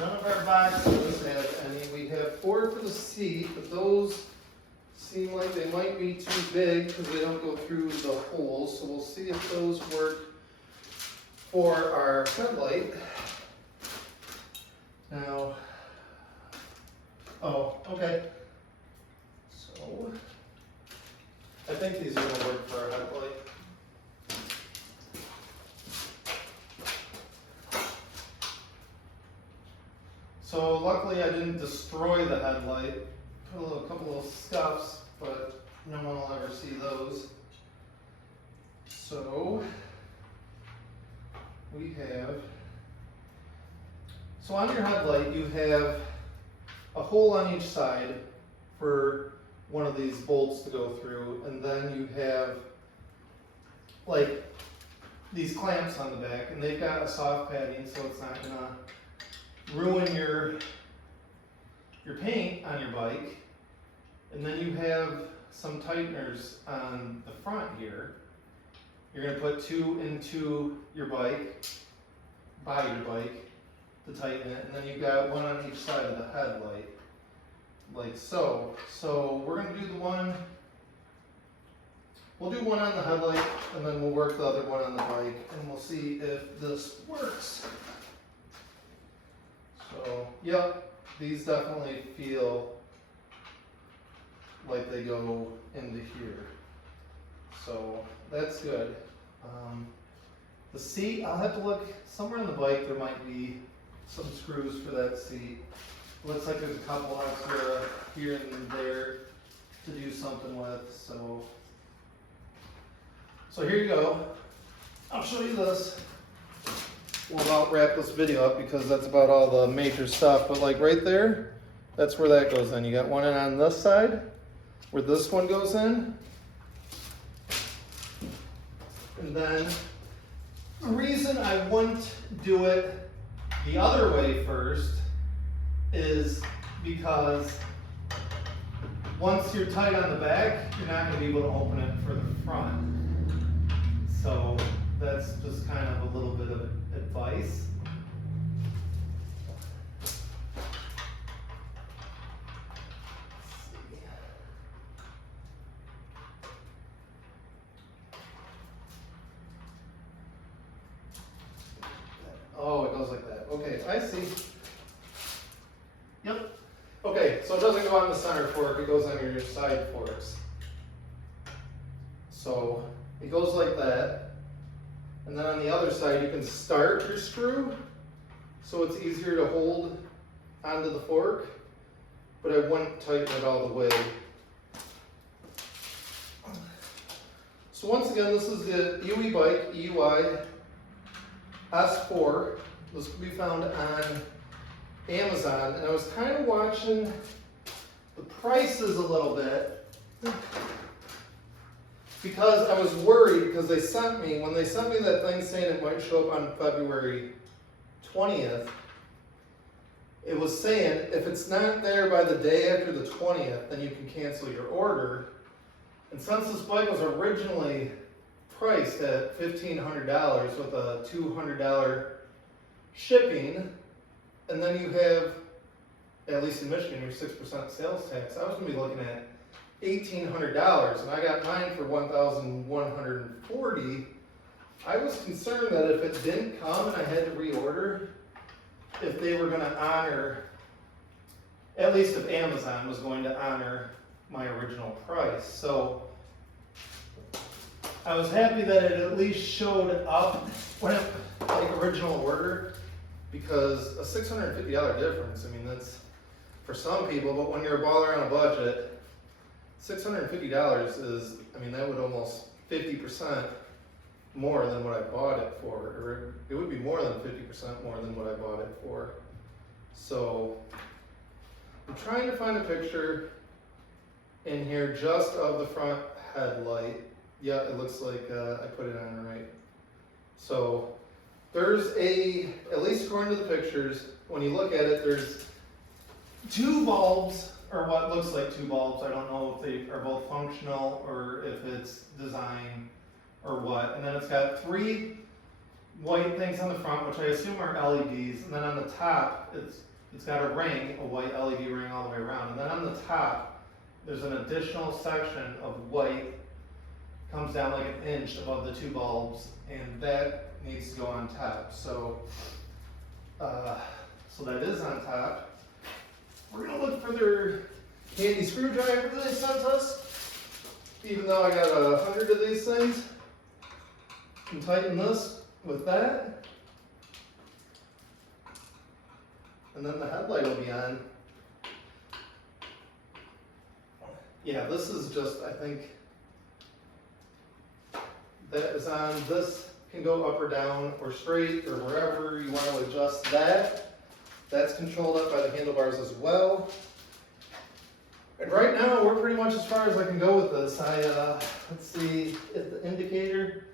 none of our boxes have any. We have 4 for the seat, but those seem like they might be too big because they don't go through the holes, so we'll see if those work for our headlight. Now, oh, okay. So, I think these are going to work for our headlight. So luckily I didn't destroy the headlight. Put a couple of scuffs, but no one will ever see those. So we have, so on your headlight you have a hole on each side for one of these bolts to go through, and then you have like these clamps on the back, and they've got a soft padding so it's not gonna ruin your paint on your bike. And then you have some tighteners on the front here. You're going to put 2 into your bike, by your bike, to tighten it, and then you've got 1 on each side of the headlight, like so. So we're going to do the one, we'll do 1 on the headlight, and then we'll work the other 1 on the bike, and we'll see if this works. So, yep, these definitely feel like they go into here. So that's good. The seat, I'll have to look somewhere on the bike. There might be some screws for that seat. Looks like there's a couple extra here and there to do something with. So here you go. I'll show you this. We'll about wrap this video up because that's about all the major stuff. But like right there, that's where that goes in. You got one in on this side, where this one goes in. And then the reason I wouldn't do it the other way first is because once you're tight on the back, you're not going to be able to open it for the front. So that's just kind of a little bit of advice. Oh, it goes like that. Okay, I see. Yep. Okay, so it doesn't go on the center fork, it goes on your side forks. So it goes like that. And then on the other side, you can start your screw, so it's easier to hold onto the fork, but I wouldn't tighten it all the way. So once again, this is the EUY bike, EUY S4. This can be found on Amazon, and I was kind of watching the prices a little bit because I was worried, because when they sent me that thing saying it might show up on February 20th, it was saying if it's not there by the day after the 20th, then you can cancel your order. And since this bike was originally priced at $1,500 with a $200 shipping, and then you have at least in Michigan, your 6% sales tax, I was gonna be looking at $1,800, and I got mine for $1,140. I was concerned that if it didn't come and I had to reorder, if they were gonna honor, at least if Amazon was going to honor my original price. So I was happy that it at least showed up when it, like original order, because a $650 difference, I mean, that's for some people, but when you're a baller on a budget, $650 is, I mean, that would almost 50% more than what I bought it for, or it would be more than 50% more than what I bought it for. So I'm trying to find a picture in here just of the front headlight. Yeah, it looks like I put it on right. So there's at least according to the pictures, when you look at it, there's two bulbs, or what looks like two bulbs. I don't know if they are both functional or if it's design or what. And then it's got three white things on the front, which I assume are LEDs. And then on the top, it's got a ring, a white LED ring all the way around. And then on the top, there's an additional section of white, comes down like an inch above the two bulbs, and that needs to go on top. So, so that is on top. We're gonna look for their handy screwdriver that they sent us, even though I got 100 of these things. And tighten this with that. And then the headlight will be on. Yeah, this is just, I think, that is on. This can go up or down or straight or wherever you want to adjust that. That's controlled up by the handlebars as well. And right now, we're pretty much as far as I can go with this. Let's see, at the indicator.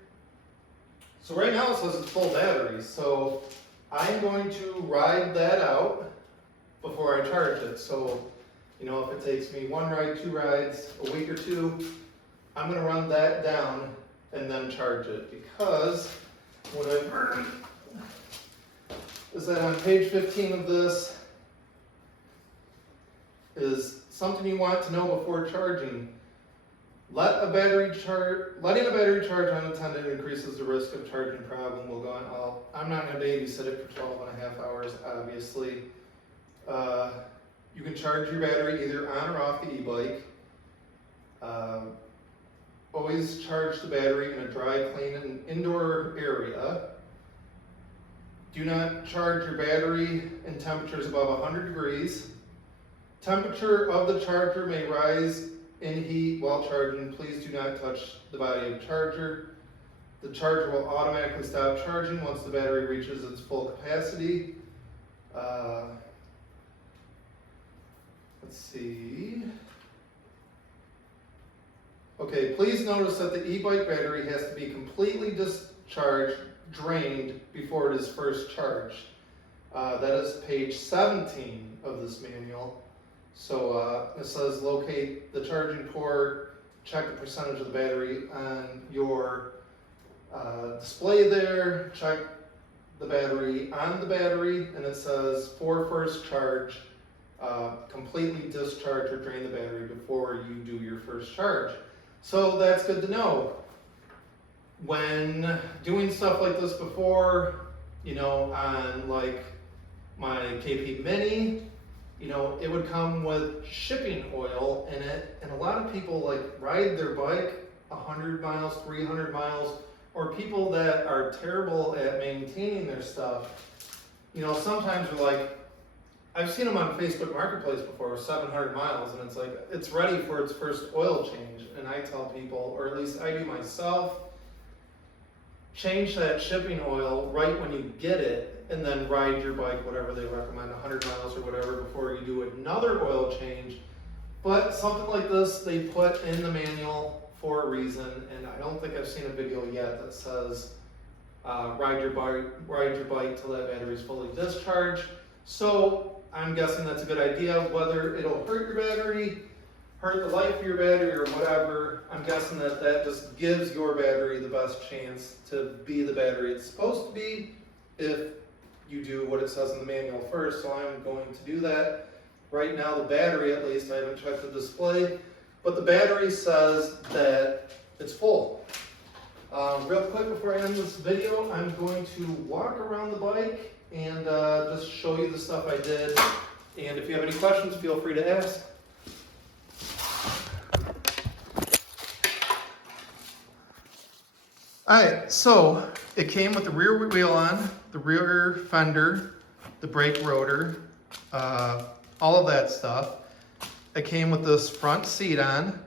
So right now it says it's full battery. So I'm going to ride that out before I charge it. So, you know, if it takes me one ride, two rides, a week or two, I'm gonna run that down and then charge it, because what I've heard is that on page 15 of this is something you want to know before charging. Letting a battery charge unattended increases the risk of charging problem. Will go on. I'm not going to babysit it for 12.5 hours, obviously. You can charge your battery either on or off the e-bike. Always charge the battery in a dry, clean, and indoor area. Do not charge your battery in temperatures above 100 degrees. Temperature of the charger may rise in heat while charging. Please do not touch the body of the charger. The charger will automatically stop charging once the battery reaches its full capacity. Let's see. Okay, please notice that the e-bike battery has to be completely discharged, drained, before it is first charged. That is page 17 of this manual. So it says locate the charging port, check the percentage of the battery on your display there, check the battery on the battery, and it says for first charge, completely discharge or drain the battery before you do your first charge. So that's good to know. When doing stuff like this before, you know, on like my KP Mini, you know, it would come with shipping oil in it, and a lot of people like ride their bike 100 miles, 300 miles, or people that are terrible at maintaining their stuff, you know, sometimes they're like, I've seen them on Facebook Marketplace before with 700 miles, and it's like, it's ready for its first oil change. And I tell people, or at least I do myself, change that shipping oil right when you get it, and then ride your bike, whatever they recommend, 100 miles or whatever, before you do another oil change. But something like this, they put in the manual for a reason, and I don't think I've seen a video yet that says, ride your bike till that battery is fully discharged. So I'm guessing that's a good idea. Whether it'll hurt your battery, hurt the life of your battery, or whatever, I'm guessing that that just gives your battery the best chance to be the battery it's supposed to be if you do what it says in the manual first. So I'm going to do that. Right now, the battery, at least, I haven't checked the display, but the battery says that it's full. Real quick before I end this video, I'm going to walk around the bike and just show you the stuff I did. And if you have any questions, feel free to ask. Alright, so it came with the rear wheel on, the rear fender, the brake rotor, all of that stuff. It came with this front seat on,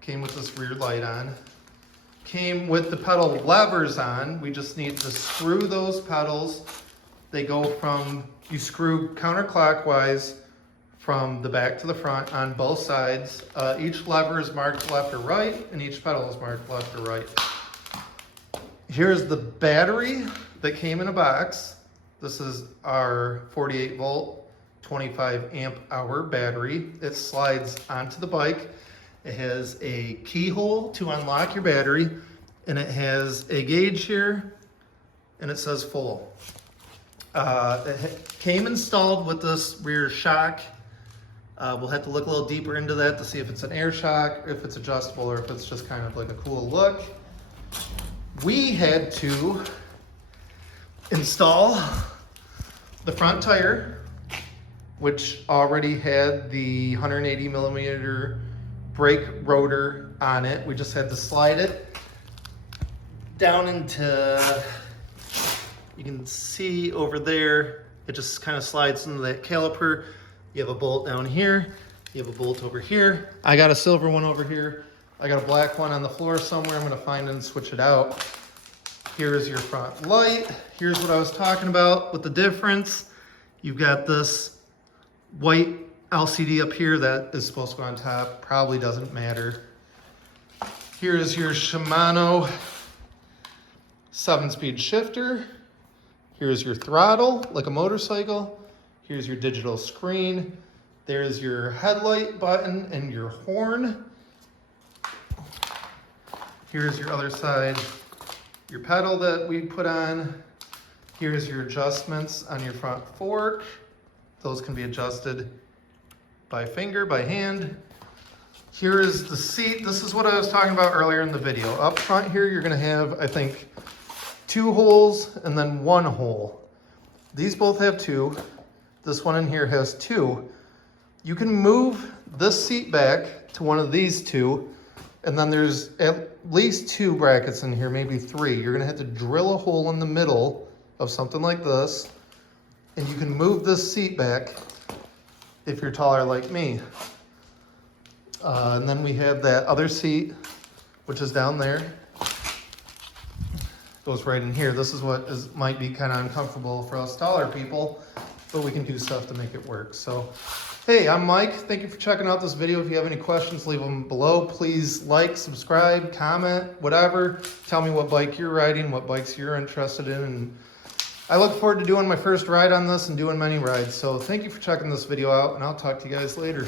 came with this rear light on, came with the pedal levers on. We just need to screw those pedals. They go from, you screw counterclockwise from the back to the front on both sides. Each lever is marked left or right, and each pedal is marked left or right. Here's the battery that came in a box. This is our 48 volt, 25 amp hour battery. It slides onto the bike. It has a keyhole to unlock your battery, and it has a gauge here, and it says full. It came installed with this rear shock. We'll have to look a little deeper into that to see if it's an air shock, if it's adjustable, or if it's just kind of like a cool look. We had to install the front tire, which already had the 180 millimeter brake rotor on it. We just had to slide it down into, you can see over there, it just kind of slides into that caliper. You have a bolt down here, you have a bolt over here. I got a silver one over here. I got a black one on the floor somewhere. I'm gonna find and switch it out. Here is your front light. Here's what I was talking about with the difference. You've got this white LCD up here that is supposed to go on top. Probably doesn't matter. Here's your Shimano 7-speed shifter. Here's your throttle, like a motorcycle. Here's your digital screen. There's your headlight button and your horn. Here's your other side, your pedal that we put on. Here's your adjustments on your front fork. Those can be adjusted by finger, by hand. Here is the seat. This is what I was talking about earlier in the video. Up front here, you're gonna have, I think, 2 holes and then 1 hole. These both have 2. This one in here has 2. You can move this seat back to one of these 2, and then there's at least 2 brackets in here, maybe 3. You're gonna have to drill a hole in the middle of something like this, and you can move this seat back if you're taller like me. And then we have that other seat, which is down there. Goes right in here. This is what might be kind of uncomfortable for us taller people, but we can do stuff to make it work. So, hey, I'm Mike. Thank you for checking out this video. If you have any questions, leave them below. Please like, subscribe, comment, whatever. Tell me what bike you're riding, what bikes you're interested in. And I look forward to doing my first ride on this and doing many rides. So thank you for checking this video out, and I'll talk to you guys later.